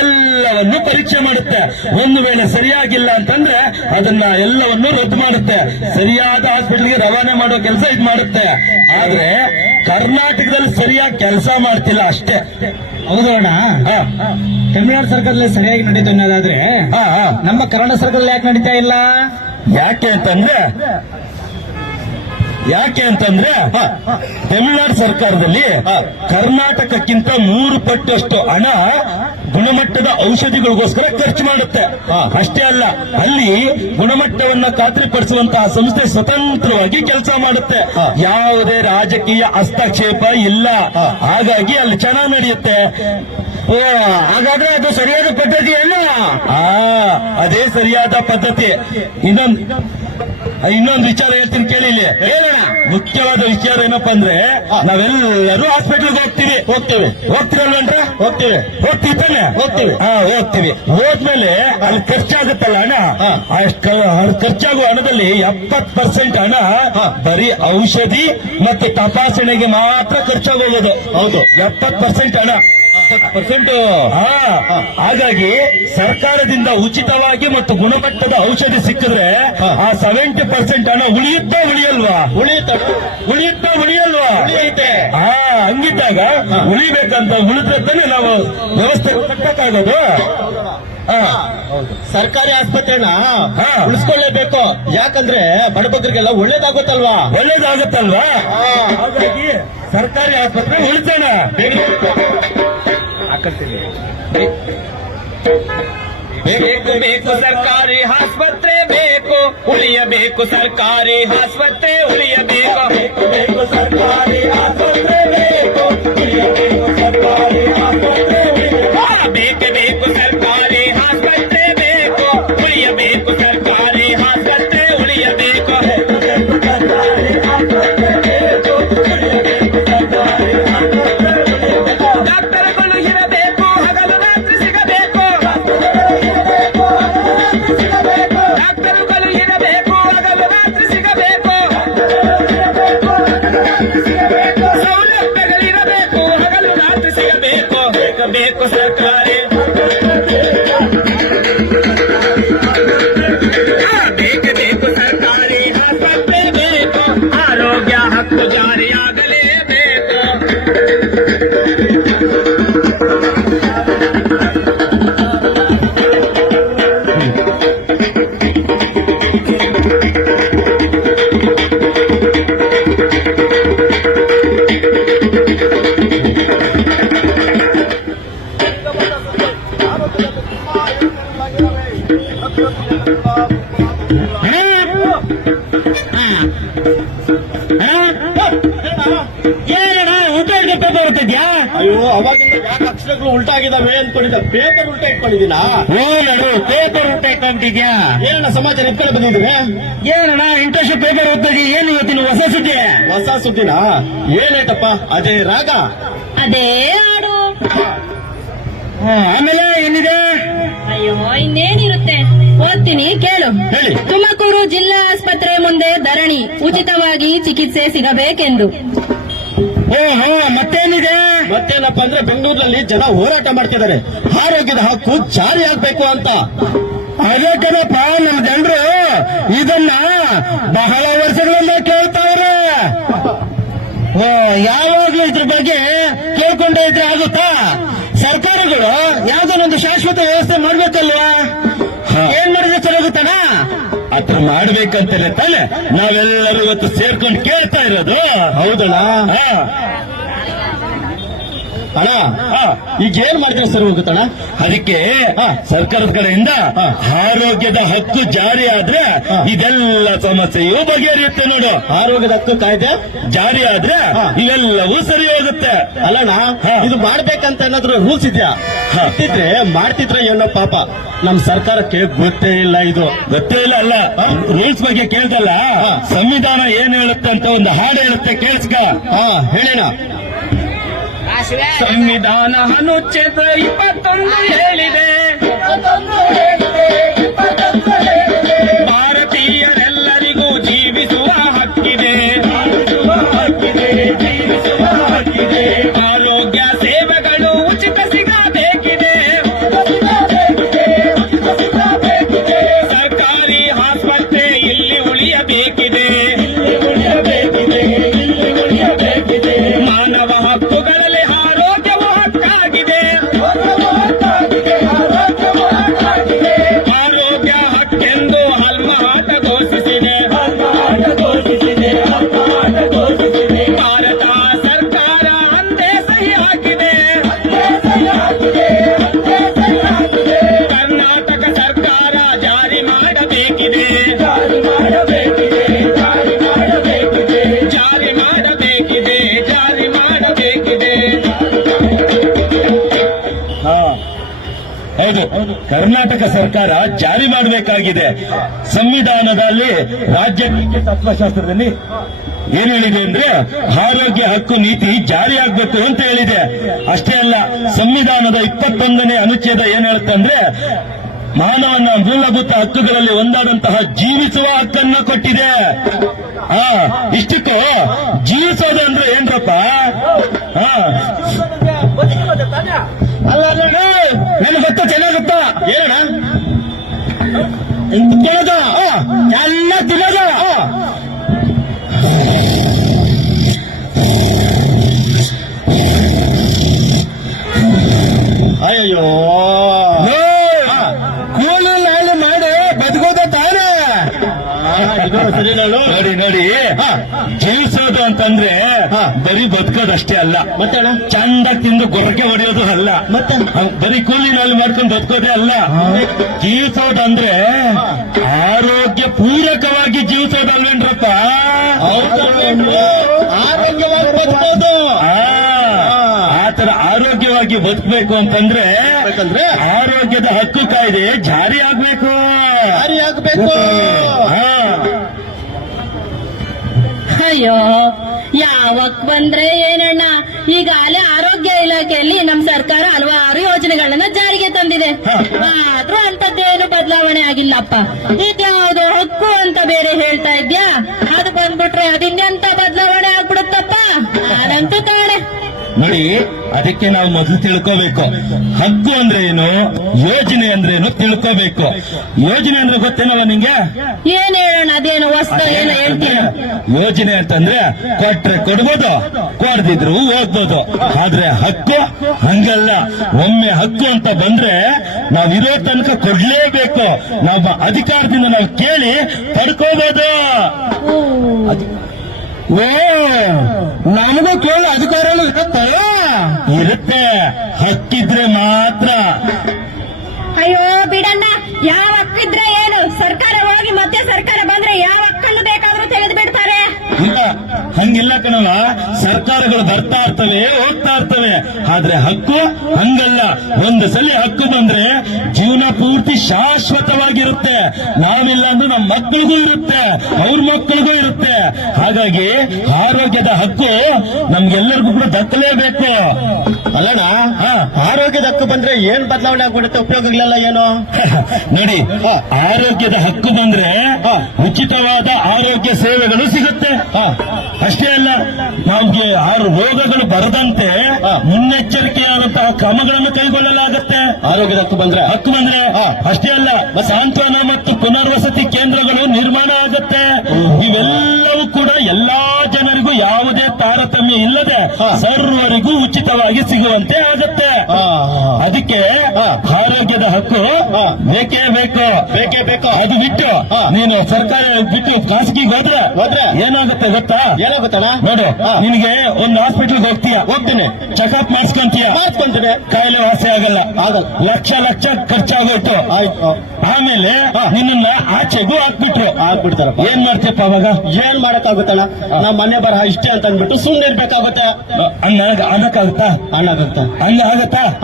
ಎಲ್ಲವನ್ನು ಪರೀಕ್ಷೆ ಮಾಡುತ್ತೆ. ಒಂದು ವೇಳೆ ಸರಿಯಾಗಿಲ್ಲ ಅಂತಂದ್ರೆ ಅದನ್ನ ಎಲ್ಲವನ್ನು ರದ್ದು ಮಾಡುತ್ತೆ, ಸರಿಯಾದ ಹಾಸ್ಪಿಟಲ್ಗೆ ರವಾನೆ ಮಾಡೋ ಕೆಲಸ ಇದು ಮಾಡುತ್ತೆ. ಆದ್ರೆ ಕರ್ನಾಟಕದಲ್ಲಿ ಸರಿಯಾಗಿ ಕೆಲಸ ಮಾಡ್ತಿಲ್ಲ ಅಷ್ಟೇ. ಹೌದಣ್ಣ. ತಮಿಳುನಾಡು ಸರ್ಕಾರದಲ್ಲಿ ಸರಿಯಾಗಿ ನಡೀತು ಅನ್ನೋದಾದ್ರೆ ನಮ್ಮ ಕರ್ನಾಟಕ ಸರ್ಕಾರದಲ್ಲಿ ಯಾಕೆ ನಡೀತಾ ಇಲ್ಲ? ಯಾಕೆ ಅಂತಂದ್ರೆ ತಮಿಳುನಾಡು ಸರ್ಕಾರದಲ್ಲಿ ಕರ್ನಾಟಕಕ್ಕಿಂತ 3 ಪಟ್ಟಷ್ಟು ಹಣ ಗುಣಮಟ್ಟದ ಔಷಧಿಗಳಿಗೋಸ್ಕರ ಖರ್ಚು ಮಾಡುತ್ತೆ. ಅಷ್ಟೇ ಅಲ್ಲ, ಅಲ್ಲಿ ಗುಣಮಟ್ಟವನ್ನ ಖಾತ್ರಿಪಡಿಸುವಂತಹ ಸಂಸ್ಥೆ ಸ್ವತಂತ್ರವಾಗಿ ಕೆಲಸ ಮಾಡುತ್ತೆ. ಯಾವುದೇ ರಾಜಕೀಯ ಹಸ್ತಕ್ಷೇಪ ಇಲ್ಲ. ಹಾಗಾಗಿ ಅಲ್ಲಿ ಚೆನ್ನಾಗಿ ನಡೆಯುತ್ತೆ. ಹಾಗಾದ್ರೆ ಅದು ಸರಿಯಾದ ಪದ್ಧತಿ ಅಲ್ಲ? ಅದೇ ಸರಿಯಾದ ಪದ್ಧತಿ. ಇನ್ನೊಂದು ವಿಚಾರ ಹೇಳ್ತೀನಿ ಕೇಳಿ. ಇಲ್ಲಿ ಮುಖ್ಯವಾದ ವಿಚಾರ ಏನಪ್ಪಾ ಅಂದ್ರೆ, ನಾವೆಲ್ಲರೂ ಹಾಸ್ಪಿಟಲ್ಗೆ ಹೋಗ್ತೀರಲ್ವೇನ್ರ? ಹೋಗ್ತೀವಿ ತಾನೆ? ಹೋಗ್ತೀವಿ. ಹೋದ್ಮೇಲೆ ಅಲ್ಲಿ ಖರ್ಚಾಗುತ್ತಲ್ಲ ಹಣ, ಖರ್ಚಾಗುವ ಹಣದಲ್ಲಿ 70% ಹಣ ಬರೀ ಔಷಧಿ ಮತ್ತೆ ತಪಾಸಣೆಗೆ ಮಾತ್ರ ಖರ್ಚಾಗೋಗೋದು. ಹೌದು, 70% ಹಣ. ಹಾಗಾಗಿ ಸರ್ಕಾರದಿಂದ ಉಚಿತವಾಗಿ ಮತ್ತು ಗುಣಮಟ್ಟದ ಔಷಧಿ ಸಿಕ್ಕಿದ್ರೆ ಆ 70% ಹಣ ಉಳಿಯುತ್ತಾ ಉಳಿಯಲ್ವಾ? ಉಳಿಯಲ್ವಾ? ಹಂಗಿದ್ದಾಗ ಉಳಿಬೇಕಂತ ಉಳಿದ್ರೆ ನಾವು ವ್ಯವಸ್ಥೆ ಕಟ್ಟಕ್ಕಾಗೋದು. ಸರ್ಕಾರಿ ಆಸ್ಪತ್ರೆನ ಉಳಿಸ್ಕೊಳ್ಳೇಬೇಕು. ಯಾಕಂದ್ರೆ ಬಡಬಗ್ರಿಗೆಲ್ಲ ಒಳ್ಳೇದಾಗುತ್ತಲ್ವಾ? ಹಾಗಾಗಿ ಸರ್ಕಾರಿ ಆಸ್ಪತ್ರೆ ಉಳಿಸೋಣ. ಬೇಕು ಸರ್ಕಾರಿ ಆಸ್ಪತ್ರೆ ಬೇಕು, ಉಳಿಯಬೇಕು ಸರ್ಕಾರಿ ಆಸ್ಪತ್ರೆ ಉಳಿಯಬೇಕು. ಸರ್ಕಾರಿ ಆಸ್ಪತ್ರೆ ಬೇಕು, ಉಳಿಯಬೇಕು ಸರ್ಕಾರಿ ಆಸ್ಪತ್ರೆ ಬೇಕು ಸರ್ಕಾರಿ ಆಸ್ಪತ್ರೆ ಬೇಕು, ಉಳಿಯಬೇಕು ಸರ್ಕಾರಿ ಆಸ್ಪತ್ರೆ ಉಳಿಯಬೇಕು. ಡಾಕ್ಟರ್ಗಳು ಇರಬೇಕು, ಹಗಲು ರಾತ್ರಿ ಸಿಗಬೇಕು. ಏನಣ್ಣ ಊಟಕ್ಕೆ ಪೇಪರ್ ಬರ್ತಿದ್ಯಾ? ಅಯ್ಯೋ ಅವಾಗಿಂದ ಯಾಕೆ ಅಕ್ಷರಗಳು ಉಲ್ಟಾ ಆಗಿದಾವೆ ಅನ್ಕೊಂಡಿದ್ದ ಪೇಪರ್ ಉಲ್ಟಾ ಇಟ್ಕೊಂಡಿದ್ದೀನಾ? ನೋಡು ಪೇಪರ್ ಊಟ ಇಟ್ಕೊಂಡಿದ್ಯಾ? ಏನಣ್ಣ ಸಮಾಚಾರ ಇಟ್ಕೊಂಡು ಬಂದಿದ್ದೀವಿ? ಏನಣ್ಣ ಇಂಟ್ರೆಸ್ಟ್ ಪೇಪರ್ ಓದ್ತಿದ್ಯಾ? ಏನು ಇವತ್ತಿನ ಹೊಸ ಸುದ್ದಿ? ಹೊಸ ಸುದ್ದಿನಾ? ಏನಾಯ್ತಪ್ಪ? ಅದೇ ರಾಗ ಅದೇ ಹಾಡು. ಆಮೇಲೆ ಏನಿದೆ? ಅಯ್ಯೋ ಇನ್ನೇನಿರುತ್ತೆ, ಓದ್ತೀನಿ ಕೇಳು. ಹೇಳಿ. ತುಮಕೂರು ಜಿಲ್ಲಾ ಆಸ್ಪತ್ರೆ ಮುಂದೆ ಧರಣಿ, ಉಚಿತವಾಗಿ ಚಿಕಿತ್ಸೆ ಸಿಗಬೇಕೆಂದು. ಓಹೋ ಮತ್ತೇನಿದೆ? ಮತ್ತೇನಪ್ಪ ಅಂದ್ರೆ ಬೆಂಗಳೂರಿನಲ್ಲಿ ಜನ ಹೋರಾಟ ಮಾಡ್ತಿದ್ದಾರೆ, ಆರೋಗ್ಯದ ಹಕ್ಕು ಜಾರಿ ಆಗ್ಬೇಕು ಅಂತ. ಅದೇ ಕಣಪ್ಪ, ನಮ್ಮ ಜನರು ಇದನ್ನ ಬಹಳ ವರ್ಷಗಳಿಂದ ಕೇಳ್ತಾವ್ರೆ. ಯಾವಾಗ್ಲೂ ಇದ್ರ ಬಗ್ಗೆ ಕೇಳ್ಕೊಂಡೇ ಇದ್ರೆ ಆಗುತ್ತಾ? ಸರ್ಕಾರಗಳು ಯಾವ್ದೊಂದು ಶಾಶ್ವತ ವ್ಯವಸ್ಥೆ ಮಾಡ್ಬೇಕಲ್ವಾ? ಏನ್ ಮಾಡಿದ್ರೆ ಚೆನ್ನಾಗುತ್ತಣ್ಣ? ಅತ್ರ ಮಾಡ್ಬೇಕಂತಲೇ ತಾನೆ ನಾವೆಲ್ಲರೂ ಇವತ್ತು ಸೇರ್ಕೊಂಡು ಕೇಳ್ತಾ ಇರೋದು. ಹೌದಣ್ಣ. ಅಣ್ಣ ಈಗ ಏನ್ ಮಾಡಿದ್ರೆ ಸರಿ ಹೋಗುತ್ತಣ್ಣ? ಅದಕ್ಕೆ ಸರ್ಕಾರದ ಕಡೆಯಿಂದ ಆರೋಗ್ಯದ ಹಕ್ಕು ಜಾರಿ ಆದ್ರೆ ಇದೆಲ್ಲ ಸಮಸ್ಯೆಯೂ ಬಗೆಹರಿಯುತ್ತೆ ನೋಡು. ಆರೋಗ್ಯದ ಹಕ್ಕು ಕಾಯ್ದೆ ಜಾರಿ ಆದ್ರೆ ಇವೆಲ್ಲವೂ ಸರಿ ಹೋಗುತ್ತೆ. ಅಲ್ಲಣ್ಣ, ಇದು ಮಾಡ್ಬೇಕಂತ ಏನಾದ್ರು ರೂಲ್ಸ್ ಇದೆಯಾ? ಇಟ್ಟಿದ್ರೆ ಮಾಡ್ತಿದ್ರೆ ಏನೋ ಪಾಪ, ನಮ್ ಸರ್ಕಾರಕ್ಕೆ ಗೊತ್ತೇ ಇಲ್ಲ. ಇದು ಗೊತ್ತೇ ಇಲ್ಲ ಅಲ್ಲ, ರೂಲ್ಸ್ ಬಗ್ಗೆ ಕೇಳ್ದಲ್ಲ. ಸಂವಿಧಾನ ಏನ್ ಹೇಳುತ್ತೆ ಅಂತ ಒಂದು ಹಾಡು ಹೇಳುತ್ತೆ, ಕೇಳಿಸ್ಕ. ಹೇಳೋಣ. ಸಂವಿಧಾನ ಅನುಚ್ಛೇದ 21 ಹೇಳಿದೆ, ಭಾರತೀಯರೆಲ್ಲರಿಗೂ ಜೀವಿಸುವ ಹಕ್ಕಿದೆ. ಆರೋಗ್ಯ ಸೇವೆಗಳು ಉಚಿತ ಸಿಗಬೇಕಿದೆ. ಸರ್ಕಾರಿ ಆಸ್ಪತ್ರೆ ಇಲ್ಲಿ ಉಳಿಯಬೇಕಿದೆ. ಮಾನವ ಹಕ್ಕುಗಳಲ್ಲಿ ಆರೋಗ್ಯವು ಹಕ್ಕಾಗಿದೆ. ಆರೋಗ್ಯ ಹಕ್ಕೆಂದು ಹಲ್ಮಾಟ ಘೋಷಿಸಿದೆ. ಭಾರತ ಸರ್ಕಾರ ಅಂದೇ ಸಹಿ ಹಾಕಿದೆ. ಕರ್ನಾಟಕ ಸರ್ಕಾರ ಜಾರಿ ಮಾಡಬೇಕಿದೆ. ಜಾರಿ ಮಾಡಬೇಕಿದೆ. ಹೌದು, ಕರ್ನಾಟಕ ಸರ್ಕಾರ ಜಾರಿ ಮಾಡಬೇಕಾಗಿದೆ. ಸಂವಿಧಾನದಲ್ಲಿ ರಾಜ್ಯ ನೀತಿ ತತ್ವಶಾಸ್ತ್ರದಲ್ಲಿ ಏನ್ ಹೇಳಿದೆ ಅಂದ್ರೆ ಆರೋಗ್ಯ ಹಕ್ಕು ನೀತಿ ಜಾರಿ ಆಗ್ಬೇಕು ಅಂತ ಹೇಳಿದೆ. ಅಷ್ಟೇ ಅಲ್ಲ, ಸಂವಿಧಾನದ 21ನೇ ಅನುಚ್ಛೇದ ಏನ್ ಹೇಳುತ್ತೆ ಅಂದ್ರೆ ಮಾನವನ ಮೂಲಭೂತ ಹಕ್ಕುಗಳಲ್ಲಿ ಒಂದಾದಂತಹ ಜೀವಿಸುವ ಹಕ್ಕನ್ನು ಕೊಟ್ಟಿದೆ. ಇಷ್ಟಕ್ಕೂ ಜೀವಿಸೋದು ಅಂದ್ರೆ ಏನ್ರಪ್ಪ? ಅಲ್ಲ ನನ್ ಗೊತ್ತ, ಚೆನ್ನಾಗುತ್ತ ಏನಣ್ಣ ಕೇಳದ ಎಲ್ಲ ತಿನ್ನದ. ಅಯ್ಯೋ ಕೂಲಿ ನಾಳೆ ಮಾಡಿ ಬದುಕೋದ ತಾನೇ. ಸರಿ ನೋಡಿ ಜೀವಿಸೋದು ಅಂತಂದ್ರೆ ಬರೀ ಬದುಕೋದಷ್ಟೇ ಅಲ್ಲ, ಮತ್ತೆ ಅಣ್ಣ ಚಂದ ತಿಂದು ಗೊರಕೆ ಹೊಡೆಯೋದು ಅಲ್ಲ, ಮತ್ತೆ ಬರೀ ಕೂಲಿ ನಾಳೆ ಮಾಡ್ಕೊಂಡು ಬದುಕೋದೇ ಅಲ್ಲ. ಜೀವಿಸೋದಂದ್ರೆ ಆರೋಗ್ಯ ಪೂರಕವಾಗಿ ಜೀವಿಸೋದಲ್ವೇನ್ರಪ್ಪ? ಆರೋಗ್ಯವಾಗಿ ಬದುಕೋದು. ಆತರ ಆರೋಗ್ಯವಾಗಿ ಬದುಕಬೇಕು ಅಂತಂದ್ರೆ ಆರೋಗ್ಯದ ಹಕ್ಕು ಕಾಯ್ದೆ ಜಾರಿ ಆಗ್ಬೇಕು. ಅಯ್ಯೋ ಯಾವಕ್ ಬಂದ್ರೆ ಏನಣ್ಣ, ಈಗಾಗಲೇ ಆರೋಗ್ಯ ಇಲಾಖೆಯಲ್ಲಿ ನಮ್ ಸರ್ಕಾರ ಹಲವಾರು ಯೋಜನೆಗಳನ್ನ ಜಾರಿಗೆ ತಂದಿದೆ. ಆದ್ರೂ ಅಂತದ್ದೇನು ಬದಲಾವಣೆ ಆಗಿಲ್ಲಪ್ಪ. ಇದ್ಯಾವುದೋ ಹಕ್ಕು ಅಂತ ಬೇರೆ ಹೇಳ್ತಾ ಇದ್ಯಾ? ಅದು ಬಂದ್ಬಿಟ್ರೆ ಅದಿಂದೆಂತ ಬದಲಾವಣೆ ಆಗ್ಬಿಡುತ್ತಪ್ಪ. ನಾನಂತೂ ತಾಳೆ ನೋಡಿ, ಅದಕ್ಕೆ ನಾವು ಮೊದಲು ತಿಳ್ಕೋಬೇಕು ಹಕ್ಕು ಅಂದ್ರೆ ಏನು, ಯೋಜನೆ ಅಂದ್ರೆ ಏನು ತಿಳ್ಕೋಬೇಕು. ಯೋಜನೆ ಅಂದ್ರೆ ಗೊತ್ತೇನಲ್ಲ ನಿಂಗೆ? ಏನ್ ಹೇಳೋಣ, ಅದೇನು ವಸ್ತು ಏನೋ ಹೇಳ್ತೀಯ? ಯೋಜನೆ ಅಂತಂದ್ರೆ ಕೊಟ್ರೆ ಕೊಡ್ಬೋದು, ಕೊಡ್ದಿದ್ರು ಓದ್ಬೋದು. ಆದ್ರೆ ಹಕ್ಕು ಹಂಗಲ್ಲ. ಒಮ್ಮೆ ಹಕ್ಕು ಅಂತ ಬಂದ್ರೆ ನಾವ್ ಇರೋ ತನಕ ಕೊಡ್ಲೇಬೇಕು. ನಮ್ಮ ಅಧಿಕಾರದಿಂದ ನಾವು ಕೇಳಿ ಪಡ್ಕೋಬಹುದು. ನಮಗೂ ಕೇಳೋ ಅಧಿಕಾರ ಇರುತ್ತೆ, ಹಕ್ಕಿದ್ರೆ ಮಾತ್ರ. ಅಯ್ಯೋ ಬಿಡಣ್ಣ, ಯಾವ ಹಕ್ಕಿದ್ರೆ ಏನು? ಸರ್ಕಾರ ಹೋಗಿ ಮತ್ತೆ ಸರ್ಕಾರ ಬಂದ್ರೆ ಯಾವ ಹಕ್ಕನ್ನು ಬೇಕಾದ್ರೂ ತೆಗೆದು ಬಿಡ್ತಾರೆ. ಇಲ್ಲ, ಹಂಗಿಲ್ಲ ಕಣವ. ಸರ್ಕಾರಗಳು ಬರ್ತಾ ಇರ್ತವೆ, ಹೋಗ್ತಾ ಇರ್ತವೆ. ಆದ್ರೆ ಹಕ್ಕು ಹಂಗಲ್ಲ. ಒಂದು ಸಲ ಹಕ್ಕು ಬಂದ್ರೆ ಜೀವನ ಪೂರ್ತಿ ಶಾಶ್ವತವಾಗಿರುತ್ತೆ. ನಾವಿಲ್ಲ ಅಂದ್ರೆ ನಮ್ಮ ಮಕ್ಕಳಿಗೂ ಇರುತ್ತೆ, ಅವ್ರ ಮಕ್ಕಳಿಗೂ ಇರುತ್ತೆ. ಹಾಗಾಗಿ ಆರೋಗ್ಯದ ಹಕ್ಕು ನಮ್ಗೆಲ್ಲರಿಗೂ ಕೂಡ ದಕ್ಕಲೇಬೇಕು. ಅಲ್ಲಣ್ಣ, ಆರೋಗ್ಯದ ಹಕ್ಕು ಬಂದ್ರೆ ಏನ್ ಬದಲಾವಣೆ ಆಗ್ಬಿಡುತ್ತೆ? ಉಪಯೋಗಗಳೆಲ್ಲ ಏನು? ನೋಡಿ, ಆರೋಗ್ಯದ ಹಕ್ಕು ಬಂದ್ರೆ ಉಚಿತವಾದ ಆರೋಗ್ಯ ಸೇವೆಗಳು ಸಿಗುತ್ತೆ. ಅಷ್ಟೇ ಅಲ್ಲ, ನಮ್ಗೆ ರೋಗಗಳು ಬರದಂತೆ ಮುನ್ನೆಚ್ಚರಿಕೆಯಾದಂತಹ ಕ್ರಮಗಳನ್ನು ಕೈಗೊಳ್ಳಲಾಗುತ್ತೆ. ಆರೋಗ್ಯದ ಹಕ್ಕು ಬಂದ್ರೆ ಅಷ್ಟೇ ಅಲ್ಲ, ಸಾಂತ್ವನ ಮತ್ತು ಪುನರ್ವಸತಿ ಕೇಂದ್ರಗಳು ನಿರ್ಮಾಣ ಆಗುತ್ತೆ. ಇವೆಲ್ಲವೂ ಕೂಡ ಎಲ್ಲಾ ಜನರಿಗೂ ಯಾವುದೇ ತಾರತಮ್ಯ ಇಲ್ಲದೆ ಸರ್ವರಿಗೂ ಉಚಿತವಾಗಿ ಸಿಗುವಂತೆ ಆಗುತ್ತೆ. ಅದಕ್ಕೆ ಆರೋಗ್ಯದ ಹಕ್ಕು ಬೇಕೇ ಬೇಕು. ಅದು ಬಿಟ್ಟು ನೀನು ಸರ್ಕಾರ ಬಿಟ್ಟು ಖಾಸಗಿಗೆ ಹೋದ್ರೆ ಏನಾಗುತ್ತೆ ಗೊತ್ತಾ? ನೋಡು, ನಿನಗೆ ಒಂದು ಹಾಸ್ಪಿಟಲ್ಗೆ ಹೋಗ್ತೀನಿ, ಚೆಕಪ್ ಮಾಡಿಸ್ಕೊಂತೀಯ, ಕಾಯಿಲೆ ವಾಸಿ ಆಗಲ್ಲ, ಲಕ್ಷ ಖರ್ಚಾಗೋಯ್ತು. ಆಮೇಲೆ ನಿನ್ನ ಆಚೆಗೂ ಹಾಕ್ಬಿಡ್ತಾರಪ್ಪ. ಏನ್ ಮಾಡ್ತೀಯಪ್ಪ ಅವಾಗ? ಏನ್ ಮಾಡಕ್ಕಾಗುತ್ತಲ್ಲ? ನಮ್ಮ ಮನೆ ಬರಹ ಇಷ್ಟೇ ಅಂತ ಅಂದ್ಬಿಟ್ಟು ಸುಮ್ಮನೆ ಇರ್ಬೇಕಾಗುತ್ತೆ. ಆಗಕ್ಕಾಗುತ್ತಾ? ಹಂಗ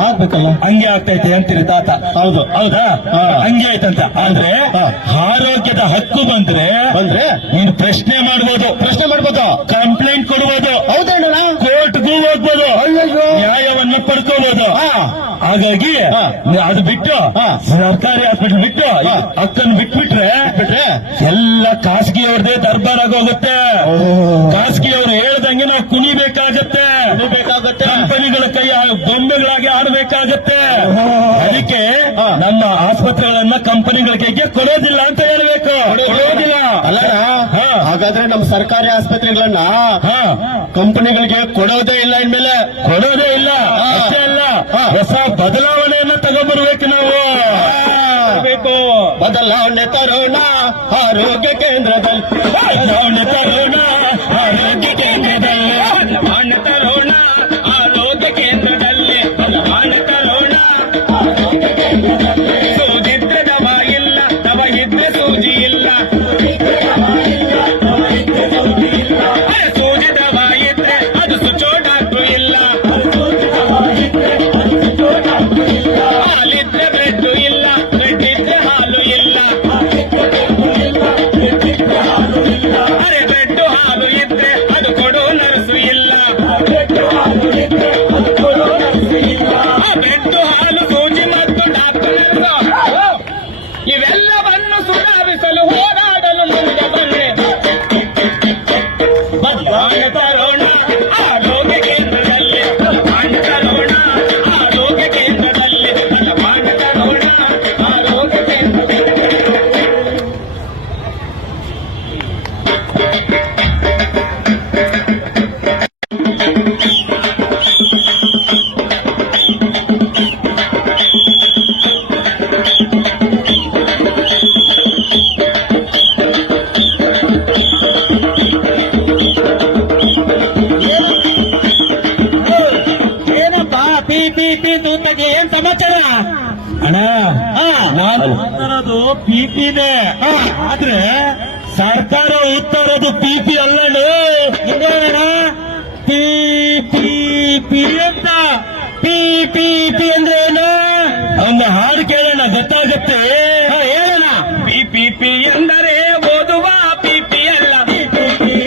ಆಗ್ಬೇಕಲ್ಲ. ಹಂಗೆ ಆಗ್ತೈತೆ ಅಂತೀರಿ ತಾತ. ಹೌದಾ? ಹಂಗೆ ಆಯ್ತಂತ. ಆದ್ರೆ ಆರೋಗ್ಯದ ಹಕ್ಕು ಬಂದ್ರೆ ನೀನು ಪ್ರಶ್ನೆ ಮಾಡ್ಬೋದು, ಕಂಪ್ಲೇಂಟ್ ಕೊಡ್ಬೋದು, ಹೌದೇನಲ್ಲ, ಕೋರ್ಟ್ಗೂ ಹೋಗ್ಬೋದು, ನ್ಯಾಯವನ್ನು ಪಡ್ಕೋಬಹುದು. ಹಾಗಾಗಿ ಅದು ಬಿಟ್ಟು ಸರ್ಕಾರಿ ಹಾಸ್ಪಿಟಲ್ ಬಿಟ್ಟು ಹಕ್ಕನ್ನು ಬಿಟ್ಬಿಟ್ರೆ ಎಲ್ಲ ಖಾಸಗಿಯವ್ರದೇ ದರ್ಬಾರ್ ಆಗೋಗುತ್ತೆ. ಖಾಸಗಿಯವರು ಹೇಳ್ದಂಗೆ ನಾವು ಕುಣಿಬೇಕಾಗತ್ತೆ, ಕಂಪನಿಗಳ ಕೈ ಬೊಂಬೆಗಳಾಗಿ ಆಡಬೇಕಾಗತ್ತೆ. ಅದಕ್ಕೆ ನಮ್ಮ ಆಸ್ಪತ್ರೆಗಳನ್ನ ಕಂಪನಿಗಳ ಕೈಗೆ ಕೊಡೋದಿಲ್ಲ ಅಂತ ಹೇಳ್ಬೇಕು. ಕೊಡೋದಿಲ್ಲ ಅಲ್ಲ. ಹಾಗಾದ್ರೆ ನಮ್ಮ ಸರ್ಕಾರಿ ಆಸ್ಪತ್ರೆಗಳನ್ನ ಕಂಪನಿಗಳಿಗೆ ಕೊಡೋದೇ ಇಲ್ಲ, ಇನ್ಮೇಲೆ ಕೊಡೋದೇ ಇಲ್ಲ. ಅಷ್ಟೇ ಅಲ್ಲ, ಹೊಸ ಬದಲಾವಣೆಯನ್ನ ತಗೊಂಡ್ಬರ್ಬೇಕು ನಾವು. ಬದಲಾವಣೆ ತರೋಣ ಆರೋಗ್ಯ ಕೇಂದ್ರದಲ್ಲಿ, ಬದಲಾವಣೆ ತರೋಣ ಆರೋಗ್ಯ ಕೇಂದ್ರದಲ್ಲಿ, ಬದಲಾವಣೆ ತರೋಣ ಆರೋಗ್ಯ ಕೇಂದ್ರದಲ್ಲಿ, ಬದಲಾವಣೆ ತರೋಣ. ಸೂಜಿದ್ರೆ ದವ ಇಲ್ಲ, ದವ ಇದ್ರೆ ಸೂಜಿ ಇಲ್ಲ. ಸೂಜಿ ದವ ಇದ್ರೆ ಅದು ಸುಚೋ ಡಾಕ್ಟ್ರು ಇಲ್ಲ. ಹಾಲಿದ್ರೆ ಬ್ರೆಡ್ ಇಲ್ಲ, ಬ್ರೆಡ್ ಇದ್ರೆ ಹಾಲು ಇಲ್ಲ. ಅರೆ ಬ್ರೆಡ್ ಹಾಲು ಇದ್ರೆ ಅದು ಕೊಡೋ ನರ್ಸು ಇಲ್ಲ. ಆ ಬ್ರೆಡ್ ಹಾಲು ಸೂಜಿ ಮತ್ತು ಡಾಕ್ಟರ್ ಇವೆಲ್ಲವನ್ನು ಸುಧಾರಿಸಲು ಹೋರಾಡಲು ಮುಂದೆ ಬಂದೆ. ಬದಲಾವಣೆ ತರೋಣ ಆರೋಗ್ಯ ಕೇಂದ್ರದಲ್ಲಿ, ಬದಲಾವಣೆ ತರೋಣ ಆರೋಗ್ಯ ಕೇಂದ್ರದಲ್ಲಿ, ಬದಲಾವಣೆ ತರೋಣ ಆರೋಗ್ಯ ಕೇಂದ್ರದಲ್ಲಿ. ಏನಪ್ಪ ಪಿ ತೂತಕ್ಕೆ ಏನ್ ಸಮಾಚಾರ? ಅಣ್ಣ, ನಾನು ಉತ್ತರದು ಪಿಪಿನೇ. ಆದ್ರೆ ಸರ್ಕಾರ ಉತ್ತರದು ಪಿಪಿ ಅಲ್ಲಣ್ಣ. ಪಿ ಅಂತ. ಪಿ ಅಂದ್ರೆ ಏನು? ಒಂದು ಹಾಡು ಕೇಳೋಣ, ಗೊತ್ತಾಗುತ್ತೆ. ಹೇಳೋಣ. ಪಿಪಿ ಎಂದರೆ ಓದುವ ಪಿಪಿ ಅಲ್ಲ. ಪಿಪಿ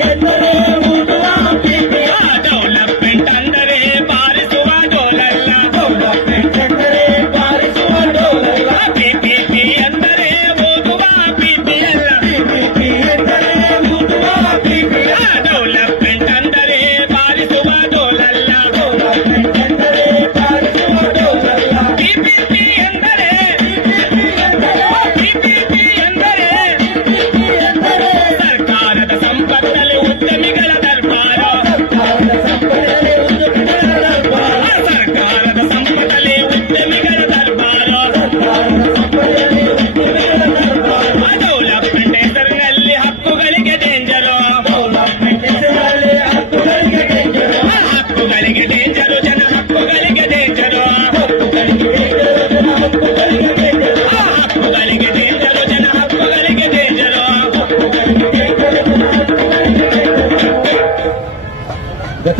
ಎಂದರೆ ಓದುವ ಪಿಪಿ. ಡೆವಲಪ್ಮೆಂಟ್ ಅಂದರೆ ಬಾರಿಸುವ ಡೋಲಲ್ಲ. ಡೆವಲಪ್ಮೆಂಟ್ ಅಂದರೆ ಬಾರಿಸುವ ಡೋಲಲ್ಲ. ಪಿಪಿ ಎಂದರೆ ಓದುವ ಪಿಪಿ ಅಲ್ಲ. ಪಿಪಿ ಎಂದರೆ ಓದುವ ಪಿಪಿ. ಡೆವಲಪ್ಮೆಂಟ್ ಅಂದರೆ ಬಾರಿಸುವ ಡೋಲಲ್ಲ.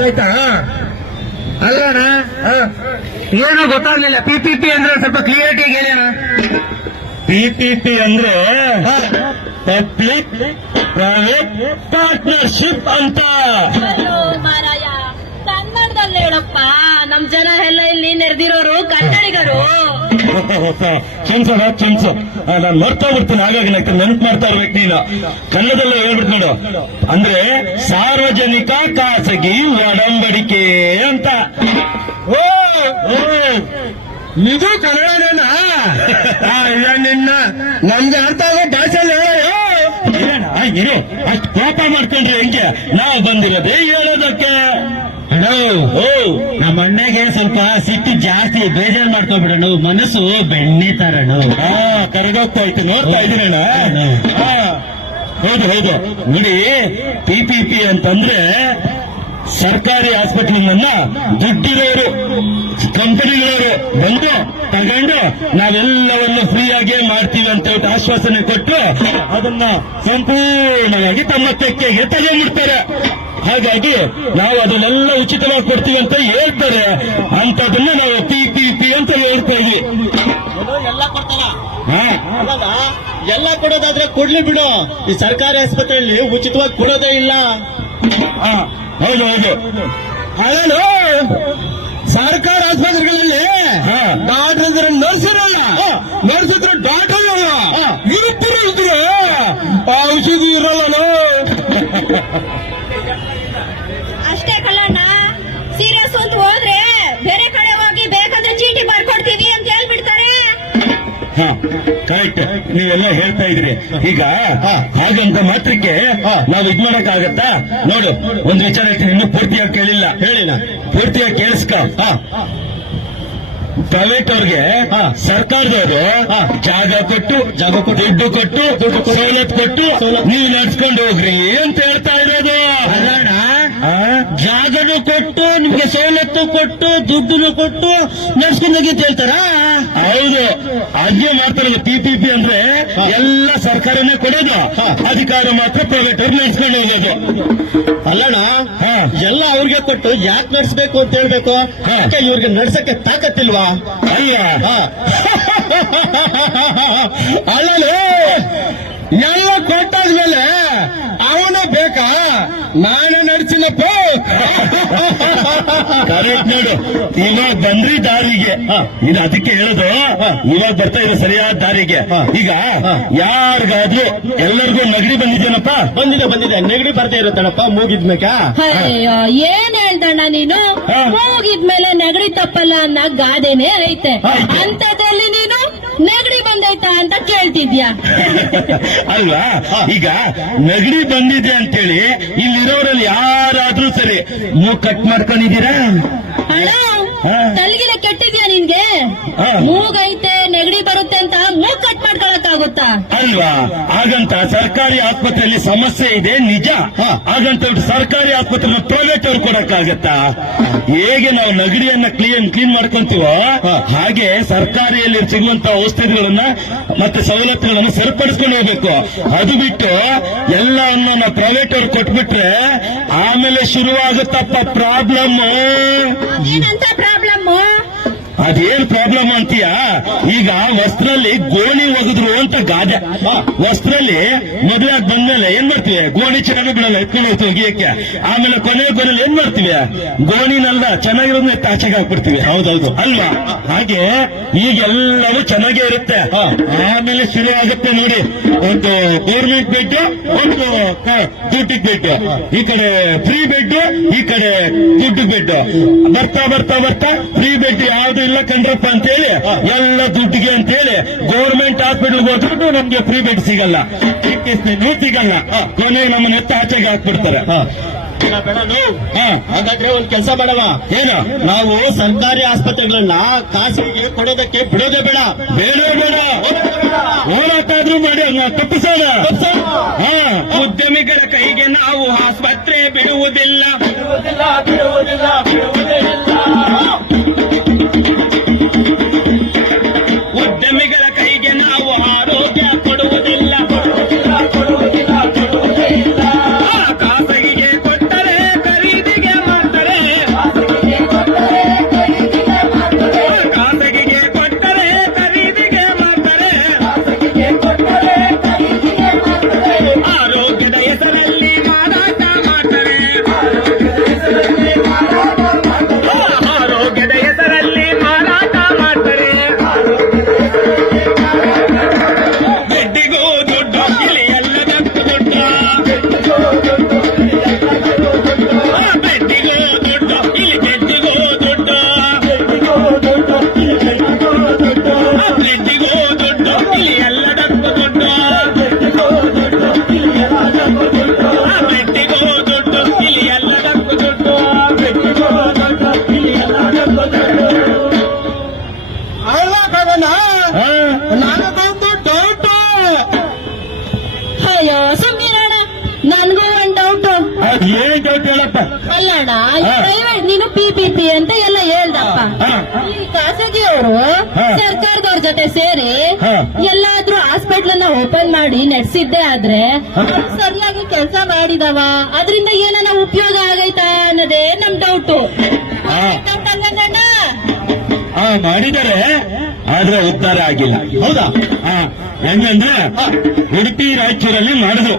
ಗೊತ್ತಾಯ್ತಾ? ಅಲ್ಲಣ್ಣ, ಏನು ಗೊತ್ತಾಗ್ಲಿಲ್ಲ. PPP ಅಂದ್ರೆ ಸ್ವಲ್ಪ ಕ್ಲಿಯರಿಟಿ ಹೇಳೋಣ. PPP ಅಂದ್ರೆ ಪಬ್ಲಿಕ್ ಪ್ರೈವೇಟ್ ಪಾರ್ಟ್ನರ್ಶಿಪ್ ಅಂತ. ಅಯ್ಯೋ ಮಾರಾಯ, ಕನ್ನಡದಲ್ಲಿ ಹೇಳಪ್ಪ. ನಮ್ ಜನ ಎಲ್ಲ ಇಲ್ಲಿ ನೆರೆದಿರೋರು ಕನ್ನಡಿಗರು. ಚಿನ್ಸೋಣ ಚಿನ್ಸು, ನಾನು ಮರ್ತಾ ಬಿಡ್ತೀನಿ. ಹಾಗಾಗಿ ನೆನಪು ಮಾಡ್ತಾ ಇರ್ಬೇಕು ನೀನು. ಕನ್ನಡದಲ್ಲೇ ಹೇಳ್ಬಿಟ್ಟು ನೋಡು. ಅಂದ್ರೆ ಸಾರ್ವಜನಿಕ ಖಾಸಗಿ ಒಡಂಬಡಿಕೆ ಅಂತ. ಓ ಇದು ಕನ್ನಡನೇನಾ? ನಿನ್ನ ನಮ್ಗೆ ಅರ್ಥ ಆಗೋ ಭಾಷೆಯಲ್ಲಿ ಇರೋ ಅಷ್ಟು ಕೋಪ ಮಾಡ್ಕೊಂಡ್ರೆ ಹೆಂಗೆ? ನಾವು ಬಂದಿರೋದೇ ಹೇಳೋದಕ್ಕೆ. ನಮ್ಮ ಅಣ್ಣಗೆ ಸ್ವಲ್ಪ ಸಿಟ್ಟು ಜಾಸ್ತಿ, ಬೇಜಾರು ಮಾಡ್ಕೊಬಿಡೋಣ. ಮನಸ್ಸು ಬೆಣ್ಣೆ ತರಣ. ಕರಗೋಗ್ತಾ ಇತ್ತು, ನೋಡ್ತಾ ಇದ್ದೀನಣ್ಣ. ಹೌದು ಹೌದು. ನೋಡಿ, PPP ಅಂತಂದ್ರೆ ಸರ್ಕಾರಿ ಹಾಸ್ಪಿಟಲ್ನ ದುಡ್ಡಿರೋರು ಕಂಪನಿಗಳವರು ಬಂದು ತಗೊಂಡು ನಾವೆಲ್ಲವನ್ನು ಫ್ರೀಯಾಗಿ ಮಾಡ್ತೀವಿ ಅಂತ ಹೇಳ್ಬಿಟ್ಟು ಆಶ್ವಾಸನೆ ಕೊಟ್ಟು ಅದನ್ನ ಸಂಪೂರ್ಣವಾಗಿ ತಮ್ಮ ತೆಕ್ಕೆಗೆ ತಗೊಂಡ್ಬಿಡ್ತಾರೆ. ಹಾಗಾಗಿ ನಾವು ಅದನ್ನೆಲ್ಲ ಉಚಿತವಾಗಿ ಕೊಡ್ತೀವಿ ಅಂತ ಹೇಳ್ತಾರೆ. ಅಂತದನ್ನ ನಾವು PPP ಅಂತ ಹೇಳ್ತಾ ಇದ್ವಿ. ಎಲ್ಲ ಕೊಡ್ತಾರ. ಎಲ್ಲ ಕೊಡೋದಾದ್ರೆ ಕೊಡ್ಲಿ ಬಿಡು. ಈ ಸರ್ಕಾರಿ ಆಸ್ಪತ್ರೆಯಲ್ಲಿ ಉಚಿತವಾಗಿ ಕೊಡೋದೇ ಇಲ್ಲ. ಹೌದು ಹೌದು. ಅದೇನು ಸರ್ಕಾರ ಆಸ್ಪತ್ರೆಗಳಲ್ಲಿ ಡಾಕ್ಟರ್ ಇದ್ರೆ ನರ್ಸ್ ಇರಲ್ಲ, ನರ್ಸ್ ಇದ್ರೆ ಡಾಕ್ಟರ್ ಇರಲ್ಲ, ಇರುತ್ತರ ಇದ್ರೆ ಔಷಧಿ ಇರಲ್ಲ. ಅಷ್ಟೇ ಕಲ್ಲಣ್ಣ, ಸೀರಿಯಸ್ ಅಂತ ಹೋದ್ರೆ ಬೇರೆ ಕಡೆ ಹೋಗಿ ಬೇಕಾದ್ರೆ ಚೀಟಿ ಬರ್ಕೊಡ್ತೀವಿ ಅಂತ ಹೇಳ್ಬಿಡ್ತಾರೆ. ಕರೆಕ್ಟ್, ನೀವೆಲ್ಲ ಹೇಳ್ತಾ ಇದ್ರಿ. ಈಗ ಹಾಗಂತ ಮಾತ್ರಕ್ಕೆ ನಾವು ಇದ್ ಮಾಡಕ್ಕಾಗತ್ತಾ? ನೋಡು, ಒಂದು ವಿಚಾರ ಹೇಳ್ತೀನಿ, ಇನ್ನೂ ಪೂರ್ತಿಯಾಗಿ ಕೇಳಿಲ್ಲ. ಹೇಳಿನ ಪೂರ್ತಿಯಾಗಿ ಕೇಳಿಸ್ಕೊ. ಪ್ರೈವೇಟ್ ಅವ್ರಿಗೆ ಸರ್ಕಾರದವರು ಜಾಗ ಕೊಟ್ಟು ದುಡ್ಡು ಕೊಟ್ಟು ಸವಲತ್ತು ಕೊಟ್ಟು ನೀವು ನಡ್ಸ್ಕೊಂಡು ಹೋಗ್ರಿ ಅಂತ ಹೇಳ್ತಾ ಇರೋದು. ಜಾಗನು ಕೊಟ್ಟು ನಿಮ್ಗೆ ಸವಲತ್ತು ಕೊಟ್ಟು ದುಡ್ಡನ್ನು ಕೊಟ್ಟು ನಡ್ಸ್ಕೊಂಡೋಗಿ ಅಂತ ಹೇಳ್ತಾರ. ಹೌದು, ಅದೇ ಮಾಡ್ತಾರಲ್ಲ. PPP ಅಂದ್ರೆ ಎಲ್ಲ ಸರ್ಕಾರನೇ ಕೊಡೋದು, ಅಧಿಕಾರ ಮಾತ್ರ ಪ್ರೈವೇಟ್ ಅವ್ರು ನಡ್ಸ್ಕೊಂಡು ಹೋಗೋದು. ಅಲ್ಲಣ್ಣ, ಎಲ್ಲ ಅವ್ರಿಗೆ ಕೊಟ್ಟು ಯಾಕೆ ನಡ್ಸ್ಬೇಕು ಅಂತ ಹೇಳ್ಬೇಕು? ಇವ್ರಿಗೆ ನಡ್ಸಕ್ಕೆ ತಾಕತ್ತಿಲ್ವಾ? ಅಯ್ಯ, ಅಲ್ಲೇ ಎಲ್ಲ ಕೊಟ್ಟಾದ್ಮೇಲೆ ಅವನು ಬೇಕಾ? ನಾನೇ ನಡ್ಸಿಲ್ಲಪ್ಪ. ಕರೆಕ್ಟ್ ನೋಡು. ಇವಾಗ ಬಂದ್ರಿ ದಾರಿಗೆ, ಇದು ಅದಕ್ಕೆ ಹೇಳೋದು. ಇವಾಗ ಬರ್ತಾ ಇದೆ ಸರಿಯಾದ ದಾರಿಗೆ. ಈಗ ಯಾರಿಗಾದ್ರೂ ಎಲ್ಲರಿಗೂ ನೆಗಡಿ ಬಂದಿದ್ದೇನಪ್ಪ? ಬಂದಿದೆ. ನೆಗಡಿ ಬರ್ತಾ ಇರುತ್ತಣಪ್ಪ ಮೂಗಿದ್ಮೇಕ. ಅಯ್ಯೋ, ಏನ್ ಹೇಳ್ದಣ್ಣ ನೀನು? ಹೋಗಿದ್ಮೇಲೆ ನೆಗಡಿ ತಪ್ಪಲ್ಲ ಅನ್ನೋ ಗಾದೆನೇ ಐತೆ. ಅಂತದಲ್ಲಿ ನೀನು ನೆಗಡಿ ಬಂದೈತಾ ಅಂತ ಕೇಳ್ತಿದ್ಯಾ? ಅಲ್ವಾ? ಈಗ ನೆಗಡಿ ಬಂದಿದೆ ಅಂತೇಳಿ ಇಲ್ಲಿರೋರಲ್ಲಿ ಯಾರಾದ್ರೂ ಸರಿ ಮೂಗ್ ಕಟ್ ಮಾಡ್ಕೊಂಡಿದ್ದೀರಾ? ಅಣ್ಣ, ತಲೆಗಿಲೆ ಕೆಟ್ಟಿದ್ಯಾ ನಿನ್ಗೆ? ಮೂಗೈತೆ, ನೆಗಡಿ ಬರುತ್ತೆ ಅಂತ ಮೂಗ್ ಕಟ್ ಮಾಡ್ಕೊಳಕ್ಕಾಗುತ್ತಾ? ಅಲ್ವಾ? ಹಾಗಂತ ಸರ್ಕಾರಿ ಆಸ್ಪತ್ರೆಯಲ್ಲಿ ಸಮಸ್ಯೆ ಇದೆ ನಿಜ. ಹಾಗಂತ ಸರ್ಕಾರಿ ಆಸ್ಪತ್ರೆ ಪ್ರೈವೇಟ್ ಅವ್ರು ಕೊಡಕ್ಕಾಗತ್ತಾ? ಹೇಗೆ ನಾವು ನೆಗಡಿಯನ್ನ ಕ್ಲೀನ್ ಮಾಡ್ಕೊಂತೀವೋ ಹಾಗೆ ಸರ್ಕಾರಿಯಲ್ಲಿ ಸಿಗುವಂತ ಔಷಧಿಗಳನ್ನ ಮತ್ತೆ ಸವಲತ್ತುಗಳನ್ನ ಸರಿಪಡಿಸ್ಕೊಂಡು ಹೋಗ್ಬೇಕು. ಅದು ಬಿಟ್ಟು ಎಲ್ಲವನ್ನು ನಾವು ಪ್ರೈವೇಟ್ ಅವ್ರು ಕೊಟ್ಬಿಟ್ರೆ ಆಮೇಲೆ ಶುರುವಾಗುತ್ತಪ್ಪ ಪ್ರಾಬ್ಲಮ್. ಏನಂತ ಪ್ರಾಬ್ಲಮ್? ಅದೇನ್ ಪ್ರಾಬ್ಲಮ್ ಅಂತೀಯ? ಈಗ ವಸ್ತ್ರಲ್ಲಿ ಗೋಣಿ ಒಗೆದ್ರು ಅಂತ ಗಾದೆ. ವಸ್ತ್ರಲ್ಲಿ ಮದುವೆಯಾಗಿ ಬಂದ್ಮೇಲೆ ಏನ್ ಮಾಡ್ತೀವಿ? ಗೋಣಿ ಚೆನ್ನಾಗಿ ಬಿಡಲ್ಲ, ಎತ್ಕೊಂಡು ಹೋಗ್ತೀವಿ ಒಗಿಯಕ್ಕೆ. ಆಮೇಲೆ ಕೊನೆಯಲ್ಲಿ ಏನ್ ಮಾಡ್ತೀವಿ? ಗೋಣಿನಲ್ಲ, ಚೆನ್ನಾಗಿರೋದನ್ನ ಎತ್ತ ಆಚೆಗೆ ಹಾಕ್ಬಿಡ್ತೀವಿ. ಹೌದೌದು ಅಲ್ವಾ? ಹಾಗೆ ಈಗೆಲ್ಲವೂ ಚೆನ್ನಾಗೇ ಇರುತ್ತೆ. ಆಮೇಲೆ ಶುರು ಆಗುತ್ತೆ ನೋಡಿ, ಒಂದು ಗೌರ್ಮೆಂಟ್ ಬೆಡ್, ಒಂದು ದುಡ್ಡಿಗೆ ಬೆಡ್. ಈ ಕಡೆ ಫ್ರೀ ಬೆಡ್, ಈ ಕಡೆ ದುಡ್ಡು ಬೆಡ್. ಬರ್ತಾ ಬರ್ತಾ ಬರ್ತಾ ಫ್ರೀ ಬೆಡ್ ಯಾವ್ದು ಇಲ್ಲ ಕಂಡ್ರಪ್ಪ ಅಂತೇಳಿ ಎಲ್ಲ ದುಡ್ಡಿಗೆ ಅಂತೇಳಿ ಗೌರ್ಮೆಂಟ್ ಹಾಸ್ಪಿಟಲ್ಗೆ ಹೋದ್ರು ನಮ್ಗೆ ಫ್ರೀ ಬೆಡ್ ಸಿಗಲ್ಲ, ಸಿಗಲ್ಲ. ಕೊನೆಗೆ ನಮ್ಮನ್ನ ಎತ್ತ ಆಚೆಗೆ ಹಾಕ್ಬಿಡ್ತಾರೆ. ಹಾಗಾದ್ರೆ ಒಂದ್ ಕೆಲಸ ಮಾಡವ. ಏನು? ನಾವು ಸರ್ಕಾರಿ ಆಸ್ಪತ್ರೆಗಳನ್ನ ಖಾಸಗಿಗೆ ಕೊಡೋದಕ್ಕೆ ಬಿಡೋದೇ ಬೇಡ. ಹೋರಾಟಾದ್ರೂ ಮಾಡಿ ತಪ್ಪಿಸೋಣ. ಉದ್ಯಮಿಗಳ ಕೈಗೆ ನಾವು ಆಸ್ಪತ್ರೆ ಬಿಡುವುದಿಲ್ಲ. ಉದ್ಯಮಿಗಳ ಕೈಗೆ ನಾವು ಆರೋಗ್ಯ ಕೊಡುವುದಿಲ್ಲ. ಖಾಸಗಿಗೆ ಕೊಟ್ಟರೆ ಖರೀದಿಗೆ ಮಾಡ್ತಾರೆ. ಅಲ್ಲಣ್ಣ ಪ್ರೈವೇಟ್ ನೀನು PPP ಅಂತ ಎಲ್ಲ ಹೇಳ್ದಪ್ಪ. ಈ ಖಾಸಗಿಯವರು ಸರ್ಕಾರದವ್ರ ಜೊತೆ ಸೇರಿ ಎಲ್ಲಾದ್ರೂ ಹಾಸ್ಪಿಟ್ಲ್ ಓಪನ್ ಮಾಡಿ ನಡೆಸಿದ್ದೆ ಆದ್ರೆ ಸರಿಯಾಗಿ ಕೆಲಸ ಮಾಡಿದವ ಅದರಿಂದ ಏನಾನ ಉಪಯೋಗ ಆಗೈತಾ ಅನ್ನೋದೇ ನಮ್ ಡೌಟು. ಮಾಡಿದರೆ ಆದ್ರೆ ಉದ್ಧಾರ ಆಗಿಲ್ಲ. ಹೌದಾ? ಹೆಂಗಂದ್ರೆ ಉಡುಪಿ ರಾಯಚೂರಲ್ಲಿ ಮಾಡಿದ್ರು.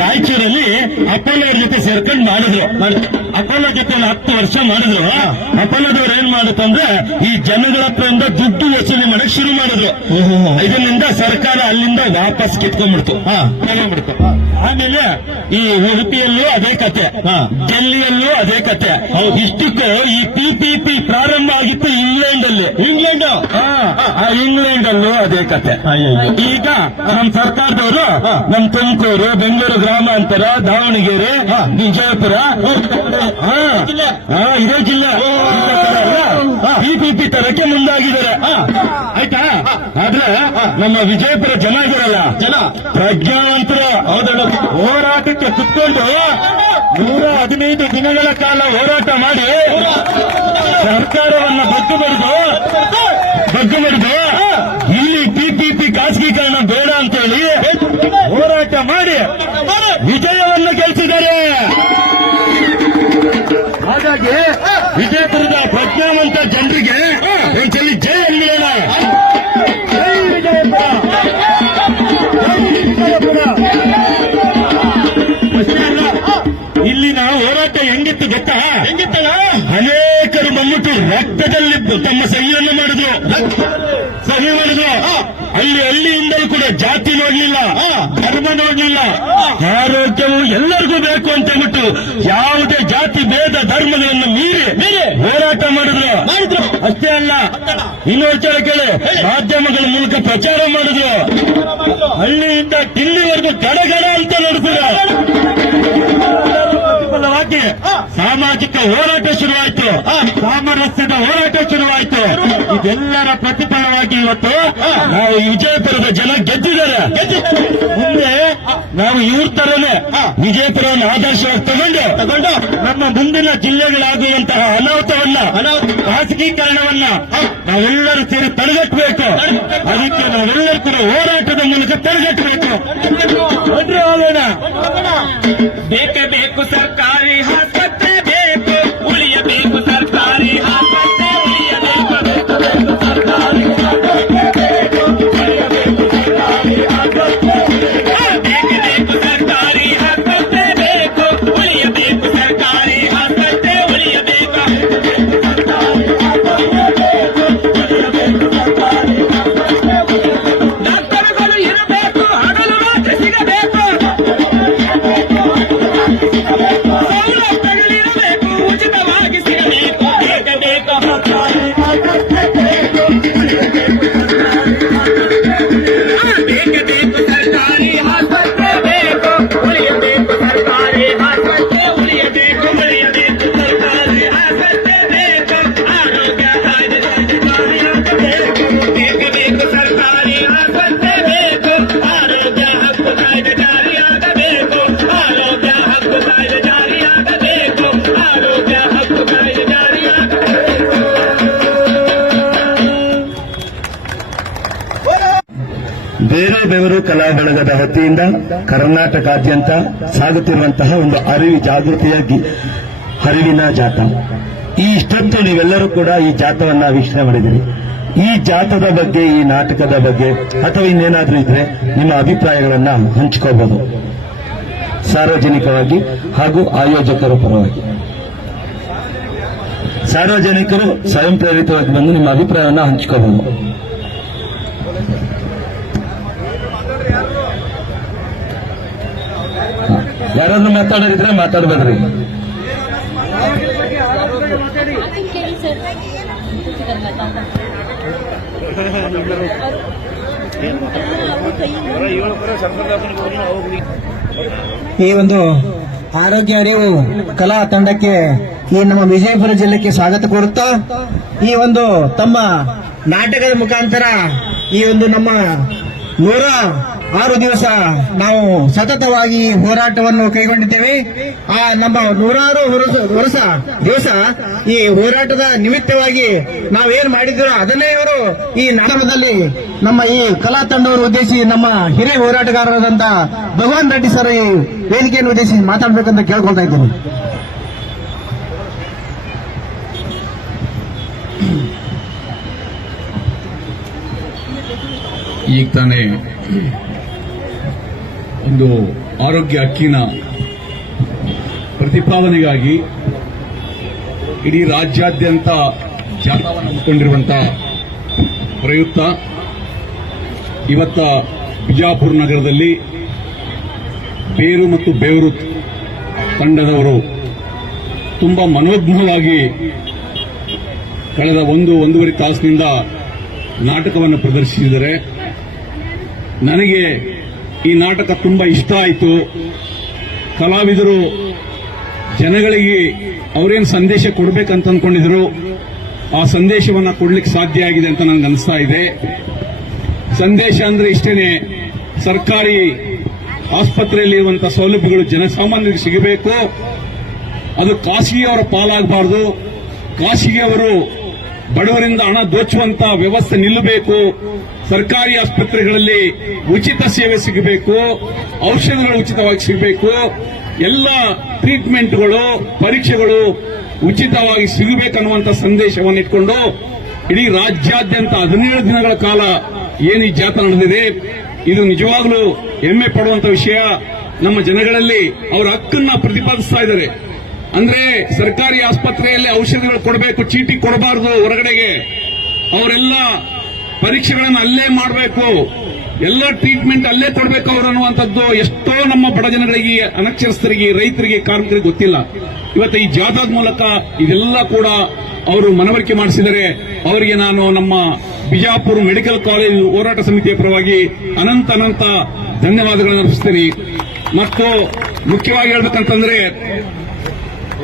ರಾಯಚೂರಲ್ಲಿ ಅಪೋಲೋರ್ ಜೊತೆ ಸೇರ್ಕೊಂಡು ಮಾಡಿದ್ರು. ಅಪೋಲೋ ಜೊತೆ 10 ವರ್ಷ ಮಾಡಿದ್ರು. ಅಪೋಲೋದವ್ರು ಏನ್ ಮಾಡುತ್ತಂದ್ರೆ ಈ ಜನಗಳ ಹತ್ರದಿಂದ ದುಡ್ಡು ವಸೂಲಿ ಮಾಡಕ್ ಶುರು ಮಾಡಿದ್ರು. ಇದರಿಂದ ಸರ್ಕಾರ ಅಲ್ಲಿಂದ ವಾಪಸ್ ಕಿತ್ಕೊಂಡ್ಬಿಡ್ತು. ಆಮೇಲೆ ಈ ಉಡುಪಿಯಲ್ಲೂ ಅದೇ ಕತೆ, ಡೆಲ್ಲಿಯಲ್ಲೂ ಅದೇ ಕತೆ. ಇಷ್ಟಕ್ಕೂ ಈ PPP ಪ್ರಾರಂಭ ಆಗಿತ್ತು ಇಂಗ್ಲೆಂಡ್ ಅಲ್ಲೂ ಅದೇ ಕತೆ. ಈಗ ನಮ್ಮ ಸರ್ಕಾರದವರು ನಮ್ಮ ತುಮಕೂರು, ಬೆಂಗಳೂರು ಗ್ರಾಮಾಂತರ, ದಾವಣಗೆರೆ, ವಿಜಯಪುರ ಇದೇ ಜಿಲ್ಲೆ PPP ತರಕ್ಕೆ ಮುಂದಾಗಿದ್ದಾರೆ. ಆಯ್ತಾ? ಆದ್ರೆ ನಮ್ಮ ವಿಜಯಪುರ ಜನ ಇದಾರಲ್ಲ, ಪ್ರಜ್ಞಾವಂತರು ಹೋರಾಟಕ್ಕೆ ಕುತ್ಕೊಂಡು 115 ದಿನಗಳ ಕಾಲ ಹೋರಾಟ ಮಾಡಿ ಸರ್ಕಾರವನ್ನ ಬಗ್ಗು ಬಡಿದು ಇಲ್ಲಿ PPP ಖಾಸಗೀಕರಣ ಬೇಡ ಅಂತೇಳಿ ಹೋರಾಟ ಮಾಡಿ ವಿಜಯವನ್ನು ಗೆಲ್ಲಿಸಿದ್ದಾರೆ. ಹಾಗಾಗಿ ವಿಜಯಪುರದ ಪ್ರಜ್ಞಾವಂತ ಜನರಿಗೆ ಒಂದ್ಸಲಿ ಜೈ ಅನ್ನೋಣ. ಜೈ ವಿಜಯಪುರ, ಅಷ್ಟೇ ಅಲ್ಲ, ಇಲ್ಲಿನ ಹೋರಾಟ ಹೆಂಗಿತ್ತು ಗೊತ್ತಾ? ಅನೇಕರು ಬಂದ್ಬಿಟ್ಟು ರಕ್ತದಲ್ಲಿ ತಮ್ಮ ಸಹಿಯನ್ನು ಮಾಡಿದ್ರು. ಹಳ್ಳಿಯಿಂದಲೂ ಕೂಡ ಜಾತಿ ನೋಡ್ಲಿಲ್ಲ, ಧರ್ಮ ನೋಡ್ಲಿಲ್ಲ, ಆರೋಗ್ಯವು ಎಲ್ಲರಿಗೂ ಬೇಕು ಅಂತ ಹೇಳ್ಬಿಟ್ಟು ಯಾವುದೇ ಜಾತಿ ಭೇದ ಧರ್ಮಗಳನ್ನು ಮೀರಿ ಹೋರಾಟ ಮಾಡಿದ್ರು. ಅಷ್ಟೇ ಅಲ್ಲ, ಇನ್ನೊಂದು ಕೇಳಿ ಮಾಧ್ಯಮಗಳ ಮೂಲಕ ಪ್ರಚಾರ ಮಾಡಿದ್ರು. ಹಳ್ಳಿಯಿಂದ ದಿಲ್ಲಿವರೆಗೂ ಗಡಗಡ ಅಂತ ನಡೆಸಿದ್ರು. ಪ್ರತಿಫಲವಾಗಿ ಸಾಮಾಜಿಕ ಹೋರಾಟ ಶುರುವಾಯಿತು, ಸಾಮರಸ್ಯದ ಹೋರಾಟ ಶುರುವಾಯಿತು. ಇದೆಲ್ಲರ ಪ್ರತಿಫಲವಾಗಿ ಇವತ್ತು ನಾವು ವಿಜಯಪುರದ ಜನ ಗೆದ್ದಿದ್ದಾರೆ. ಮುಂದೆ ನಾವು ಇವ್ರ ತರನೇ ವಿಜಯಪುರವನ್ನು ಆದರ್ಶವಾಗಿ ತಗೊಂಡು ನಮ್ಮ ಮುಂದಿನ ಜಿಲ್ಲೆಗಳಾಗುವಂತಹ ಅನಾಹುತವನ್ನ, ಖಾಸಗೀಕರಣವನ್ನ ನಾವೆಲ್ಲರೂ ಸೇರಿ ತಡೆಗಟ್ಟಬೇಕು. ಅದಕ್ಕೆ ನಾವೆಲ್ಲರೂ ಕೂಡ ಹೋರಾಟದ ಮೂಲಕ ತಡೆಗಟ್ಟಬೇಕು. ಹೋಗೋಣ. ಬೇಕು ಸರ್ಕಾರಿ ಆಸ್ಪತ್ರೆ ಬೇಕು, ಉಳಿಯಬೇಕು ಸರ್ಕಾರಿ ಆಸ್ಪತ್ರೆ, ಉಳಿಯಬೇಕು ಸರ್ಕಾರಿ ಆಸ್ಪತ್ರೆ ಬೇಕು, ಉಳಿಯಬೇಕು ಸರ್ಕಾರಿ ಆಸ್ಪತ್ರೆ, ಬೇಕು ಸರ್ಕಾರಿ ಆಸ್ಪತ್ರೆ ಬೇಕು, ಉಳಿಯಬೇಕು ಸರ್ಕಾರಿ ಆಸ್ಪತ್ರೆ, ಉಳಿಯಬೇಕು ಡಾಕ್ಟರ್ಗಳು ಇರಬೇಕು, ಹಗಲು ರಾತ್ರಿ ಸಿಗಬೇಕು, ಸೌಲಭ್ಯಗಳಿರಬೇಕು, ಉಚಿತವಾಗಿ ಸಿಗಬೇಕು, ಬೇಕು ಸರ್ಕಾರಿ ಸರ್ಕಾರಿ ಆಸ್ಪತ್ರೆ ಬೇಕು, ಉಳಿಯಬೇಕು ಸರ್ಕಾರಿ ಆಸ್ಪತ್ರೆ, ಉಳಿಯಬೇಕು ಸರ್ಕಾರಿ ಆಸ್ಪತ್ರೆ ಬೇಕು, ಆರೋಗ್ಯ ಕಾಯ್ದೆ ಜಾರಿಯಾಗಬೇಕು, ಬೇಕು ಸರ್ಕಾರಿ ಆಸ್ಪತ್ರೆ ಬೇಕು, ಆರೋಗ್ಯ ಹಕ್ಕು ಕಾಯ್ದೆ ಜಾರಿಯಾಗಬೇಕು, ಆರೋಗ್ಯ ಹಕ್ಕು ಕಾಯ್ದೆ ಜಾರಿಯಾಗಬೇಕು, ಆರೋಗ್ಯ ಹಕ್ಕು ಕಾಯ್ದೆ ಜಾರಿಯಾಗಬೇಕು. ಬೇರೆ ಬೆವರು ಕಲಾ ಬಳಗದ ವತಿಯಿಂದ ಕರ್ನಾಟಕಾದ್ಯಂತ ಸಾಗುತ್ತಿರುವಂತಹ ಒಂದು ಜಾಗೃತಿಯ ಅರಿವಿನ ಜಾಥಾ. ಈ ಇಷ್ಟೊತ್ತು ನೀವೆಲ್ಲರೂ ಕೂಡ ಈ ಜಾಥವನ್ನ ವೀಕ್ಷಣೆ ಮಾಡಿದಿರಿ. ಈ ಜಾಥದ ಬಗ್ಗೆ, ಈ ನಾಟಕದ ಬಗ್ಗೆ ಅಥವಾ ಇನ್ನೇನಾದ್ರೂ ಇದ್ರೆ ನಿಮ್ಮ ಅಭಿಪ್ರಾಯಗಳನ್ನ ಹಂಚ್ಕೋಬಹುದು ಸಾರ್ವಜನಿಕವಾಗಿ ಹಾಗೂ ಆಯೋಜಕರ ಪರವಾಗಿ. ಸಾರ್ವಜನಿಕರು ಸ್ವಯಂ ಪ್ರೇರಿತವಾಗಿ ಬಂದು ನಿಮ್ಮ ಅಭಿಪ್ರಾಯವನ್ನ ಹಂಚ್ಕೋಬಹುದು. ಯಾರಾದ್ರೂ ಮಾತಾಡೋದಿದ್ರೆ ಮಾತಾಡ್ಬೇಡ್ರಿ. ಈ ಒಂದು ಆರೋಗ್ಯ ಅರಿವು ಕಲಾ ತಂಡಕ್ಕೆ ಈ ನಮ್ಮ ವಿಜಯಪುರ ಜಿಲ್ಲೆಗೆ ಸ್ವಾಗತ ಕೋರುತ್ತಾ ಈ ಒಂದು ತಮ್ಮ ನಾಟಕದ ಮುಖಾಂತರ ಈ ಒಂದು ನಮ್ಮ 6 ದಿವಸ ನಾವು ಸತತವಾಗಿ ಹೋರಾಟವನ್ನು ಕೈಗೊಂಡಿದ್ದೇವೆ. ಆ ನಮ್ಮ ನೂರಾರು ದಿವಸ ಈ ಹೋರಾಟದ ನಿಮಿತ್ತವಾಗಿ ನಾವೇನ್ ಮಾಡಿದ್ರು ಅದನ್ನೇ ಇವರು ಈ ನಾಟಕದಲ್ಲಿ ನಮ್ಮ ಈ ಕಲಾ ತಂಡವನ್ನು ಉದ್ದೇಶಿಸಿ ನಮ್ಮ ಹಿರಿಯ ಹೋರಾಟಗಾರರಾದಂತ ಭಗವಾನ್ ರೆಡ್ಡಿ ಸರ್ ಈ ವೇದಿಕೆಯನ್ನು ಉದ್ದೇಶಿಸಿ ಮಾತಾಡ್ಬೇಕಂತ ಕೇಳ್ಕೊಳ್ತಾ ಇದ್ದೀನಿ. ಈಗ ತಾನೇ ಒಂದು ಆರೋಗ್ಯ ಹಕ್ಕಿನ ಪ್ರತಿಪಾದನೆಗಾಗಿ ಇಡೀ ರಾಜ್ಯಾದ್ಯಂತ ಜಾಥಾವನ್ನು ಹಮ್ಮಿಕೊಂಡಿರುವಂತಹ ಪ್ರಯುಕ್ತ ಇವತ್ತ ಬಿಜಾಪುರ ನಗರದಲ್ಲಿ ಬೇರು ಮತ್ತು ಬೇವರು ತಂಡದವರು ತುಂಬಾ ಮನೋಜ್ಞವಾಗಿ ಕಳೆದ ಒಂದೂವರೆ ತಾಸಿನಿಂದ ನಾಟಕವನ್ನು ಪ್ರದರ್ಶಿಸಿದರೆ ನನಗೆ ಈ ನಾಟಕ ತುಂಬಾ ಇಷ್ಟ ಆಯಿತು. ಕಲಾವಿದರು ಜನಗಳಿಗೆ ಅವರೇನು ಸಂದೇಶ ಕೊಡಬೇಕಂತ ಅಂದ್ಕೊಂಡಿದ್ರು ಆ ಸಂದೇಶವನ್ನು ಕೊಡ್ಲಿಕ್ಕೆ ಸಾಧ್ಯ ಆಗಿದೆ ಅಂತ ನನಗೆ ಅನಿಸ್ತಾ ಇದೆ. ಸಂದೇಶ ಅಂದ್ರೆ ಇಷ್ಟೇನೆ, ಸರ್ಕಾರಿ ಆಸ್ಪತ್ರೆಯಲ್ಲಿರುವಂತಹ ಸೌಲಭ್ಯಗಳು ಜನಸಾಮಾನ್ಯರಿಗೆ ಸಿಗಬೇಕು. ಅದು ಖಾಸಗಿಯವರ ಪಾಲಾಗಬಾರದು. ಖಾಸಗಿಯವರು ಬಡವರಿಂದ ಹಣ ದೋಚುವಂತ ವ್ಯವಸ್ಥೆ ನಿಲ್ಲಬೇಕು. ಸರ್ಕಾರಿ ಆಸ್ಪತ್ರೆಗಳಲ್ಲಿ ಉಚಿತ ಸೇವೆ ಸಿಗಬೇಕು, ಔಷಧಗಳು ಉಚಿತವಾಗಿ ಸಿಗಬೇಕು, ಎಲ್ಲ ಟ್ರೀಟ್ಮೆಂಟ್ಗಳು ಪರೀಕ್ಷೆಗಳು ಉಚಿತವಾಗಿ ಸಿಗಬೇಕನ್ನುವಂತ ಸಂದೇಶವನ್ನು ಇಟ್ಕೊಂಡು ಇಡೀ ರಾಜ್ಯಾದ್ಯಂತ 17 ದಿನಗಳ ಕಾಲ ಏನು ಈ ಜಾಥಾ ನಡೆದಿದೆ, ಇದು ನಿಜವಾಗ್ಲೂ ಹೆಮ್ಮೆ ಪಡುವಂತ ವಿಷಯ. ನಮ್ಮ ಜನಗಳಲ್ಲಿ ಅವರ ಹಕ್ಕನ್ನ ಪ್ರತಿಪಾದಿಸ್ತಾ ಇದ್ದಾರೆ. ಅಂದ್ರೆ ಸರ್ಕಾರಿ ಆಸ್ಪತ್ರೆಯಲ್ಲಿ ಔಷಧಿಗಳು ಕೊಡಬೇಕು, ಚೀಟಿ ಕೊಡಬಾರದು ಹೊರಗಡೆಗೆ. ಅವರೆಲ್ಲ ಪರೀಕ್ಷೆಗಳನ್ನು ಅಲ್ಲೇ ಮಾಡಬೇಕು, ಎಲ್ಲ ಟ್ರೀಟ್ಮೆಂಟ್ ಅಲ್ಲೇ ಕೊಡಬೇಕು ಅವರು ಅನ್ನುವಂಥದ್ದು ಎಷ್ಟೋ ನಮ್ಮ ಬಡ ಜನಗಳಿಗೆ, ಅನಕ್ಷರಸ್ಥರಿಗೆ, ರೈತರಿಗೆ, ಕಾರ್ಮಿಕರಿಗೆ ಗೊತ್ತಿಲ್ಲ. ಇವತ್ತು ಈ ಜಾಥಾದ ಮೂಲಕ ಇದೆಲ್ಲ ಕೂಡ ಅವರು ಮನವರಿಕೆ ಮಾಡಿಸಿದರೆ ಅವರಿಗೆ ನಾನು ನಮ್ಮ ಬಿಜಾಪುರ ಮೆಡಿಕಲ್ ಕಾಲೇಜ್ ಹೋರಾಟ ಸಮಿತಿಯ ಪರವಾಗಿ ಅನಂತ ಧನ್ಯವಾದಗಳನ್ನು ಅರ್ಪಿಸ್ತೀನಿ. ಮತ್ತು ಮುಖ್ಯವಾಗಿ ಹೇಳ್ಬೇಕಂತಂದ್ರೆ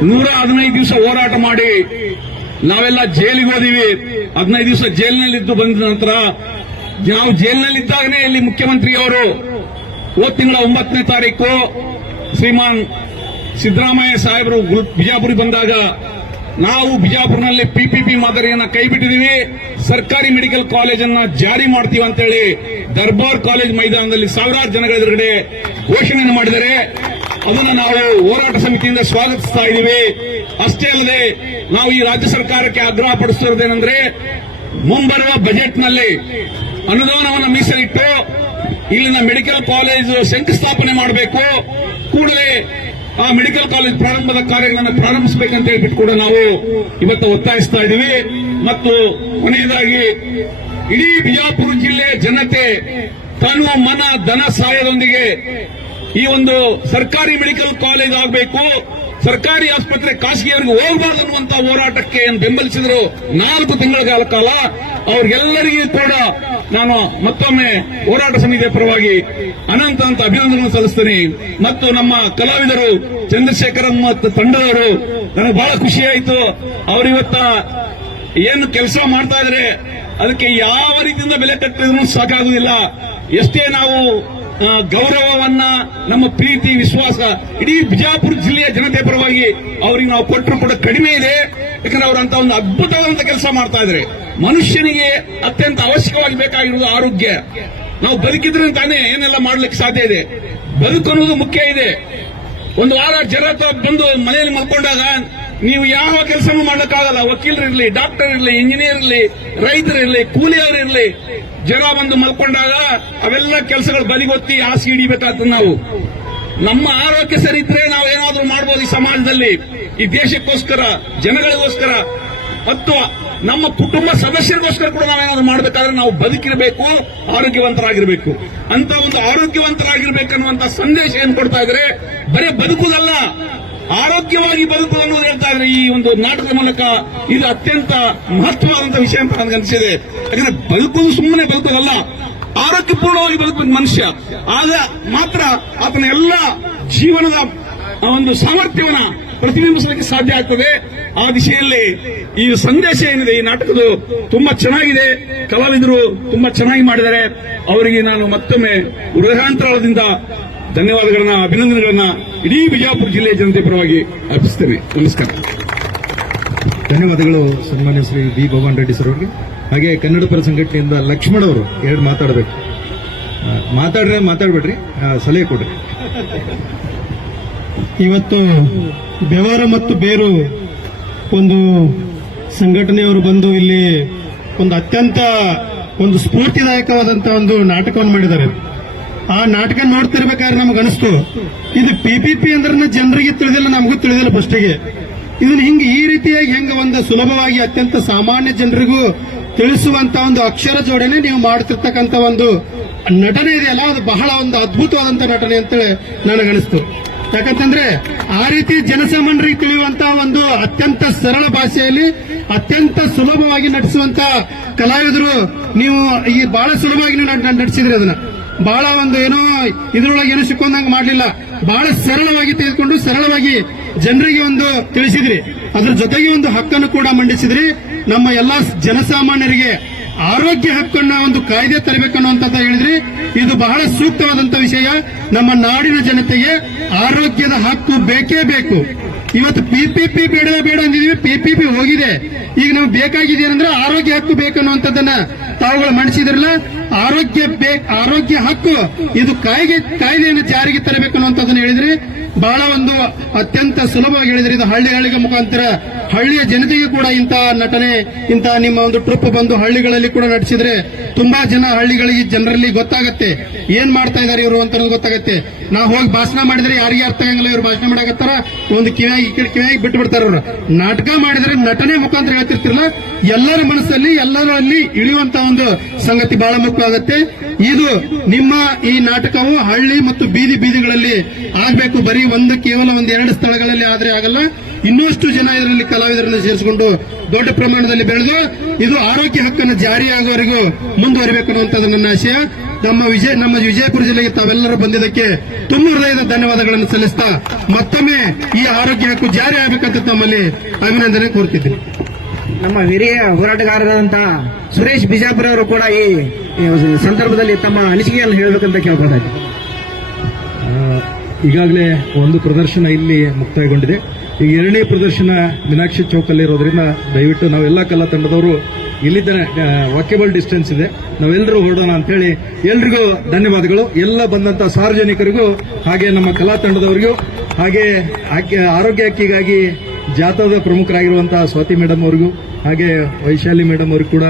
115 ದಿವಸ ಹೋರಾಟ ಮಾಡಿ ನಾವೆಲ್ಲ ಜೈಲಿಗೆ ಹೋದಿವಿ. 15 ದಿವಸ ಜೈಲಿನಲ್ಲಿದ್ದು ಬಂದ ನಂತರ ನಾವು ಜೈಲಿನಲ್ಲಿದ್ದಾಗನೇ ಇಲ್ಲಿ ಮುಖ್ಯಮಂತ್ರಿಯವರು ಹೋದ ತಿಂಗಳ 9ನೇ ತಾರೀಕು ಶ್ರೀಮಾನ್ ಸಿದ್ದರಾಮಯ್ಯ ಸಾಹೇಬರು ಬಿಜಾಪುರಿಗೆ ಬಂದಾಗ ನಾವು ಬಿಜಾಪುರನಲ್ಲಿ ಪಿಪಿಪಿ ಮಾದರಿಯನ್ನ ಕೈಬಿಟ್ಟಿದೀವಿ, ಸರ್ಕಾರಿ ಮೆಡಿಕಲ್ ಕಾಲೇಜನ್ನ ಜಾರಿ ಮಾಡ್ತೀವಿ ಅಂತೇಳಿ ದರ್ಬಾರ್ ಕಾಲೇಜ್ ಮೈದಾನದಲ್ಲಿ ಸಾವಿರಾರು ಜನಗಳ ಎದುರುಗಡೆ ಘೋಷಣೆಯನ್ನು ಮಾಡಿದರೆ ಅದನ್ನು ನಾವು ಹೋರಾಟ ಸಮಿತಿಯಿಂದ ಸ್ವಾಗತಿಸ್ತಾ ಇದ್ದೀವಿ. ಅಷ್ಟೇ ಅಲ್ಲದೆ ನಾವು ಈ ರಾಜ್ಯ ಸರ್ಕಾರಕ್ಕೆ ಆಗ್ರಹ ಪಡಿಸುವುದೇನೆಂದ್ರೆ ಮುಂಬರುವ ಬಜೆಟ್ನಲ್ಲಿ ಅನುದಾನವನ್ನು ಮೀಸಲಿಟ್ಟು ಇಲ್ಲಿನ ಮೆಡಿಕಲ್ ಕಾಲೇಜ್ ಶಂಕುಸ್ಥಾಪನೆ ಮಾಡಬೇಕು. ಕೂಡಲೇ ಆ ಮೆಡಿಕಲ್ ಕಾಲೇಜ್ ಪ್ರಾರಂಭದ ಕಾರ್ಯಗಳನ್ನು ಪ್ರಾರಂಭಿಸಬೇಕಂತ ಹೇಳ್ಬಿಟ್ಟು ಕೂಡ ನಾವು ಇವತ್ತು ಒತ್ತಾಯಿಸ್ತಾ ಇದ್ದೀವಿ. ಮತ್ತು ಕೊನೆಯದಾಗಿ ಇಡೀ ಬಿಜಾಪುರ ಜಿಲ್ಲೆ ಜನತೆ ತನು ಮನ ಧನ ಸಹಾಯದೊಂದಿಗೆ ಈ ಒಂದು ಸರ್ಕಾರಿ ಮೆಡಿಕಲ್ ಕಾಲೇಜ್ ಆಗಬೇಕು, ಸರ್ಕಾರಿ ಆಸ್ಪತ್ರೆ ಖಾಸಗಿಯವರಿಗೆ ಹೋಗಬಾರದು ಅನ್ನುವಂತ ಹೋರಾಟಕ್ಕೆ ಬೆಂಬಲಿಸಿದರು 4 ತಿಂಗಳ ಕಾಲ. ಅವ್ರಿಗೆಲ್ಲರಿಗೂ ಕೂಡ ನಾನು ಮತ್ತೊಮ್ಮೆ ಹೋರಾಟ ಸಮಿತಿಯ ಪರವಾಗಿ ಅನಂತ ಅಭಿನಂದನೆ ಸಲ್ಲಿಸ್ತೀನಿ. ಮತ್ತು ನಮ್ಮ ಕಲಾವಿದರು ಚಂದ್ರಶೇಖರನ್ ಮತ್ತು ತಂಡದವರು ನನಗೆ ಬಹಳ ಖುಷಿಯಾಯಿತು. ಅವರಿವತ್ತ ಏನು ಕೆಲಸ ಮಾಡ್ತಾ ಇದ್ದಾರೆ ಅದಕ್ಕೆ ಯಾವ ರೀತಿಯಿಂದ ಬೆಲೆ ಕಟ್ಟಿದ್ರೂ ಸಾಕಾಗುವುದಿಲ್ಲ. ಎಷ್ಟೇ ನಾವು ಗೌರವವನ್ನ, ನಮ್ಮ ಪ್ರೀತಿ, ವಿಶ್ವಾಸ ಇಡೀ ಬಿಜಾಪುರ ಜಿಲ್ಲೆಯ ಜನತೆ ಪರವಾಗಿ ಅವರಿಗೆ ನಾವು ಕೊಟ್ಟರು ಕೂಡ ಕಡಿಮೆ ಇದೆ. ಯಾಕಂದ್ರೆ ಅವರಂತ ಒಂದು ಅದ್ಭುತವಾದಂತ ಕೆಲಸ ಮಾಡ್ತಾ ಇದ್ದಾರೆ. ಮನುಷ್ಯನಿಗೆ ಅತ್ಯಂತ ಅವಶ್ಯಕವಾಗಿ ಬೇಕಾಗಿರುವುದು ಆರೋಗ್ಯ. ನಾವು ಬದುಕಿದ್ರೆ ತಾನೇ ಏನೆಲ್ಲ ಮಾಡ್ಲಿಕ್ಕೆ ಸಾಧ್ಯ ಇದೆ. ಬದುಕು ಅನ್ನೋದು ಮುಖ್ಯ ಇದೆ. ಒಂದು ವಾರ ಜ್ವರ ಬಂದು ಮನೆಯಲ್ಲಿ ಮಲ್ಕೊಂಡಾಗ ನೀವು ಯಾವ ಕೆಲಸನೂ ಮಾಡಕ್ಕಾಗಲ್ಲ. ವಕೀಲರಿರ್ಲಿ, ಡಾಕ್ಟರ್ ಇರಲಿ, ಇಂಜಿನಿಯರ್ ಇರಲಿ, ರೈತರಿರಲಿ, ಕೂಲಿಯವರಿರಲಿ, ಜ್ವರ ಬಂದು ಮಲ್ಕೊಂಡಾಗ ಅವೆಲ್ಲ ಕೆಲಸಗಳು ಬದಿಗೊತ್ತಿ ಹಾಸಿ ಹಿಡಿಬೇಕಾಗ್ತದೆ. ನಾವು ನಮ್ಮ ಆರೋಗ್ಯ ಸರಿ ಇದ್ರೆ ನಾವು ಏನಾದ್ರೂ ಮಾಡಬಹುದು ಈ ಸಮಾಜದಲ್ಲಿ, ಈ ದೇಶಕ್ಕೋಸ್ಕರ, ಜನಗಳಿಗೋಸ್ಕರ ಮತ್ತು ನಮ್ಮ ಕುಟುಂಬ ಸದಸ್ಯರಿಗೋಸ್ಕರ ಕೂಡ ನಾವೇನಾದ್ರೂ ಮಾಡಬೇಕಾದ್ರೆ ನಾವು ಬದುಕಿರಬೇಕು, ಆರೋಗ್ಯವಂತರಾಗಿರ್ಬೇಕು. ಅಂತ ಒಂದು ಆರೋಗ್ಯವಂತರಾಗಿರ್ಬೇಕನ್ನುವಂತ ಸಂದೇಶ ಏನ್ ಕೊಡ್ತಾ ಇದ್ರೆ ಬರೀ ಬದುಕುದಲ್ಲ, ಆರೋಗ್ಯವಾಗಿ ಬದುಕು ಅನ್ನೋದು ಹೇಳ್ತಾ ಇದ್ರೆ ಈ ಒಂದು ನಾಟಕದ ಮೂಲಕ ಇದು ಅತ್ಯಂತ ಮಹತ್ವವಾದಂತಹ ವಿಷಯ ಅಂತ ನನಗೆ ಅನಿಸಿದೆ. ಯಾಕಂದ್ರೆ ಬದುಕುವುದು ಸುಮ್ಮನೆ ಬದುಕುದಲ್ಲ, ಆರೋಗ್ಯಪೂರ್ಣವಾಗಿ ಬದುಕಬೇಕು ಮನುಷ್ಯ. ಆಗ ಮಾತ್ರ ಆತನ ಎಲ್ಲ ಜೀವನದ ಒಂದು ಸಾಮರ್ಥ್ಯವನ್ನ ಪ್ರತಿಬಿಂಬಿಸಲಿಕ್ಕೆ ಸಾಧ್ಯ ಆಗ್ತದೆ. ಆ ದಿಶೆಯಲ್ಲಿ ಈ ಸಂದೇಶ ಏನಿದೆ ಈ ನಾಟಕದ ತುಂಬಾ ಚೆನ್ನಾಗಿದೆ. ಕಲಾವಿದರು ತುಂಬಾ ಚೆನ್ನಾಗಿ ಮಾಡಿದ್ದಾರೆ. ಅವರಿಗೆ ನಾನು ಮತ್ತೊಮ್ಮೆ ಹೃದಯಾಂತರಾಳದಿಂದ ಧನ್ಯವಾದಗಳನ್ನ, ಅಭಿನಂದನೆಗಳನ್ನ ಇಡೀ ಬಿಜಾಪುರ ಜಿಲ್ಲೆಯ ಜನತೆ ಪರವಾಗಿ ಅರ್ಪಿಸ್ತೇನೆ. ನಮಸ್ಕಾರ. ಧನ್ಯವಾದಗಳು ಸನ್ಮಾನ್ಯ ಶ್ರೀ ಬಿ ಭಗವಾನ್ ರೆಡ್ಡಿ ಸರ್ ಅವರಿಗೆ. ಹಾಗೆ ಕನ್ನಡ ಪರ ಸಂಘಟನೆಯಿಂದ ಲಕ್ಷ್ಮಣ್ ಅವರು ಎರಡು ಮಾತಾಡಬೇಕು. ಮಾತಾಡ್ಬೇಡ್ರಿ, ಸಲಹೆ ಕೊಡ್ರಿ. ಇವತ್ತು ಬೆವರ ಮತ್ತು ಬೇರು ಒಂದು ಸಂಘಟನೆಯವರು ಬಂದು ಇಲ್ಲಿ ಒಂದು ಅತ್ಯಂತ ಒಂದು ಸ್ಫೂರ್ತಿದಾಯಕವಾದಂತಹ ಒಂದು ನಾಟಕವನ್ನು ಮಾಡಿದ್ದಾರೆ. ಆ ನಾಟಕ ನೋಡ್ತಿರ್ಬೇಕಾದ್ರೆ ನಮಗನಿಸ್ತು ಇದು ಪಿಪಿಪಿ ಅಂದ್ರೆ ಜನರಿಗೆ ತಿಳಿದಿಲ್ಲ, ನಮಗೂ ತಿಳಿದಿಲ್ಲ ಫಸ್ಟಿಗೆ. ಇದನ್ನ ಈ ರೀತಿಯಾಗಿ ಒಂದು ಸುಲಭವಾಗಿ ಅತ್ಯಂತ ಸಾಮಾನ್ಯ ಜನರಿಗೂ ತಿಳಿಸುವಂತ ಒಂದು ಅಕ್ಷರ ಜೋಡಣೆ ನೀವು ಮಾಡುತ್ತಿರ್ತಕ್ಕಂಥ ಒಂದು ನಟನೆ ಇದೆಯಲ್ಲ, ಅದು ಬಹಳ ಒಂದು ಅದ್ಭುತವಾದಂತ ನಟನೆ ಅಂತೇಳಿ ನನಗನಿಸ್ತು. ಯಾಕಂತಂದ್ರೆ ಆ ರೀತಿ ಜನಸಾಮಾನ್ಯರಿಗೆ ತಿಳಿಯುವಂತಹ ಒಂದು ಅತ್ಯಂತ ಸರಳ ಭಾಷೆಯಲ್ಲಿ ಅತ್ಯಂತ ಸುಲಭವಾಗಿ ನಟಿಸುವಂತ ಕಲಾವಿದರು ನೀವು ಈ ಬಹಳ ಸುಲಭವಾಗಿ ನೀವು ನಟಿಸಿದ್ರಿ. ಅದನ್ನ ಬಹಳ ಒಂದು ಏನೋ ಇದ್ರೊಳಗೆ ಏನೋ ಸಿಕ್ಕೊಂಡಂಗೆ ಮಾಡಲಿಲ್ಲ, ಬಹಳ ಸರಳವಾಗಿ ತೆಗೆದುಕೊಂಡು ಸರಳವಾಗಿ ಜನರಿಗೆ ಒಂದು ತಿಳಿಸಿದ್ರಿ. ಅದ್ರ ಜೊತೆಗೆ ಒಂದು ಹಕ್ಕನ್ನು ಕೂಡ ಮಂಡಿಸಿದ್ರಿ. ನಮ್ಮ ಎಲ್ಲಾ ಜನಸಾಮಾನ್ಯರಿಗೆ ಆರೋಗ್ಯ ಹಕ್ಕನ್ನ ಒಂದು ಕಾಯ್ದೆ ತರಬೇಕನ್ನುವಂತ ಹೇಳಿದ್ರಿ. ಇದು ಬಹಳ ಸೂಕ್ತವಾದಂತ ವಿಷಯ. ನಮ್ಮ ನಾಡಿನ ಜನತೆಗೆ ಆರೋಗ್ಯದ ಹಕ್ಕು ಬೇಕೇ ಬೇಕು. ಇವತ್ತು ಪಿಪಿಪಿ ಬೇಡ ಅಂದಿದ್ವಿ, ಪಿಪಿಪಿ ಹೋಗಿದೆ. ಈಗ ನಾವು ಬೇಕಾಗಿದೇನಂದ್ರೆ ಆರೋಗ್ಯ ಹಕ್ಕು ಬೇಕನ್ನುವಂಥದ್ದನ್ನ ತಾವುಗಳು ಮಂಡಿಸಿದ್ರಲ್ಲ. ಆರೋಗ್ಯ ಹಕ್ಕು ಇದು ಕಾಯ್ದೆಯನ್ನು ಜಾರಿಗೆ ತರಬೇಕು ಅನ್ನುವಂಥದ್ದನ್ನು ಹೇಳಿದ್ರಿ. ಬಹಳ ಒಂದು ಅತ್ಯಂತ ಸುಲಭವಾಗಿ ಹೇಳಿದ್ರಿ. ಇದು ಹಳ್ಳಿಗಳಿಗೆ ಮುಖಾಂತರ ಹಳ್ಳಿಯ ಜನತೆಗೆ ಕೂಡ ಇಂತಹ ನಟನೆ, ಇಂತಹ ನಿಮ್ಮ ಒಂದು ಟ್ರಿಪ್ ಬಂದು ಹಳ್ಳಿಗಳಲ್ಲಿ ಕೂಡ ನಟಿಸಿದ್ರೆ ತುಂಬಾ ಜನ ಹಳ್ಳಿಗಳಿಗೆ ಜನರಲ್ಲಿ ಗೊತ್ತಾಗತ್ತೆ ಏನ್ ಮಾಡ್ತಾ ಇದಾರೆ ಇವರು ಅಂತ ಗೊತ್ತಾಗತ್ತೆ. ನಾವು ಹೋಗಿ ಭಾಷಣ ಮಾಡಿದ್ರೆ ಯಾರಿಗೆ ಅರ್ಥ ಆಗಂಗಿಲ್ಲ, ಇವರು ಭಾಷಣ ಮಾಡಕತ್ತಾರ ಒಂದು ಕಿವಿಯಾಗಿ ಬಿಟ್ಟು ಬಿಡ್ತಾರ. ಅವರು ನಾಟಕ ಮಾಡಿದ್ರೆ ನಟನೆ ಮುಖಾಂತರ ಹೇಳ್ತಿರ್ತಿರಲ್ಲ, ಎಲ್ಲರ ಮನಸ್ಸಲ್ಲಿ ಎಲ್ಲರಲ್ಲಿ ಇಳಿಯುವಂತ ಒಂದು ಸಂಗತಿ ಬಹಳ ಮುಖ್ಯ ಆಗುತ್ತೆ. ಇದು ನಿಮ್ಮ ಈ ನಾಟಕವು ಹಳ್ಳಿ ಮತ್ತು ಬೀದಿಗಳಲ್ಲಿ ಆಗ್ಬೇಕು. ಬರೀ ಕೇವಲ ಎರಡು ಸ್ಥಳಗಳಲ್ಲಿ ಆದ್ರೆ ಆಗಲ್ಲ. ಇನ್ನಷ್ಟು ಜನ ಇದರಲ್ಲಿ ಕಲಾವಿದರನ್ನು ಸೇರಿಸಿಕೊಂಡು ದೊಡ್ಡ ಪ್ರಮಾಣದಲ್ಲಿ ಬೆಳೆದು ಇದು ಆರೋಗ್ಯ ಹಕ್ಕನ್ನು ಜಾರಿಯಾಗುವವರೆಗೂ ಮುಂದುವರಿಬೇಕು ಅನ್ನುವಂಥದ್ದು ನನ್ನ ಆಶಯ. ನಮ್ಮ ವಿಜಯಪುರ ಜಿಲ್ಲೆಗೆ ತಾವೆಲ್ಲರೂ ಬಂದಿದ್ದಕ್ಕೆ ತುಂಬ ಹೃದಯದ ಧನ್ಯವಾದಗಳನ್ನು ಸಲ್ಲಿಸ್ತಾ ಮತ್ತೊಮ್ಮೆ ಈ ಆರೋಗ್ಯ ಹಕ್ಕು ಜಾರಿ ಆಗಬೇಕಂತ ತಮ್ಮಲ್ಲಿ ಅಭಿನಂದನೆ ಕೋರ್ತಿದ್ದೀನಿ. ನಮ್ಮ ಹಿರಿಯ ಹೋರಾಟಗಾರರಾದಂತಹ ಸುರೇಶ್ ಬಿಜಾಪುರ ಅವರು ಕೂಡ ಈ ಸಂದರ್ಭದಲ್ಲಿ ತಮ್ಮ ಅನಿಸಿಕೆಯನ್ನು ಹೇಳಬೇಕಂತ ಕೇಳ್ಬೋದಾಗಿದೆ. ಈಗಾಗಲೇ ಒಂದು ಪ್ರದರ್ಶನ ಇಲ್ಲಿ ಮುಕ್ತಾಯಗೊಂಡಿದೆ. ಈಗ ಎರಡನೇ ಪ್ರದರ್ಶನ ಮೀನಾಕ್ಷಿ ಚೌಕಲ್ಲಿ ಇರೋದ್ರಿಂದ ದಯವಿಟ್ಟು ನಾವೆಲ್ಲ ಕಲಾ ತಂಡದವರು ಇಲ್ಲಿದ್ದ ವಾಕೇಬಲ್ ಡಿಸ್ಟೆನ್ಸ್ ಇದೆ, ನಾವೆಲ್ಲರೂ ಹೊರಡೋಣ ಅಂತೇಳಿ ಎಲ್ರಿಗೂ ಧನ್ಯವಾದಗಳು. ಎಲ್ಲ ಬಂದಂತ ಸಾರ್ವಜನಿಕರಿಗೂ ಹಾಗೆ ನಮ್ಮ ಕಲಾ ತಂಡದವರಿಗೂ ಹಾಗೆ ಆರೋಗ್ಯ ಹಕ್ಕಿಗಾಗಿ ಜಾಥಾದ ಪ್ರಮುಖರಾಗಿರುವಂತಹ ಸ್ವಾತಿ ಮೇಡಮ್ ಅವರಿಗೂ ಹಾಗೆ ವೈಶಾಲಿ ಮೇಡಮ್ ಅವ್ರಿಗೂ ಕೂಡ,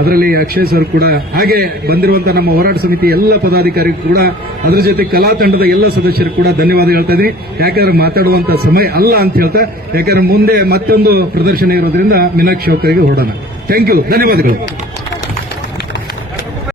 ಅದರಲ್ಲಿ ಅಕ್ಷಯ್ ಸರ್ ಕೂಡ, ಹಾಗೆ ಬಂದಿರುವಂತಹ ನಮ್ಮ ಹೋರಾಟ ಸಮಿತಿ ಎಲ್ಲ ಪದಾಧಿಕಾರಿಗೂ ಕೂಡ, ಅದರ ಜೊತೆ ಕಲಾ ತಂಡದ ಎಲ್ಲ ಸದಸ್ಯರು ಕೂಡ ಧನ್ಯವಾದ ಹೇಳ್ತಾ ಇದ್ದೀನಿ. ಯಾಕಂದ್ರೆ ಮಾತಾಡುವಂತ ಸಮಯ ಅಲ್ಲ ಅಂತ ಹೇಳ್ತಾ, ಯಾಕಂದ್ರೆ ಮುಂದೆ ಮತ್ತೊಂದು ಪ್ರದರ್ಶನ ಇರೋದ್ರಿಂದ ಮೀನಾಕ್ಷಿ ಚೌಕರಿಗೆ ಹೊರಡೋಣ. ಥ್ಯಾಂಕ್ ಯು, ಧನ್ಯವಾದಗಳು.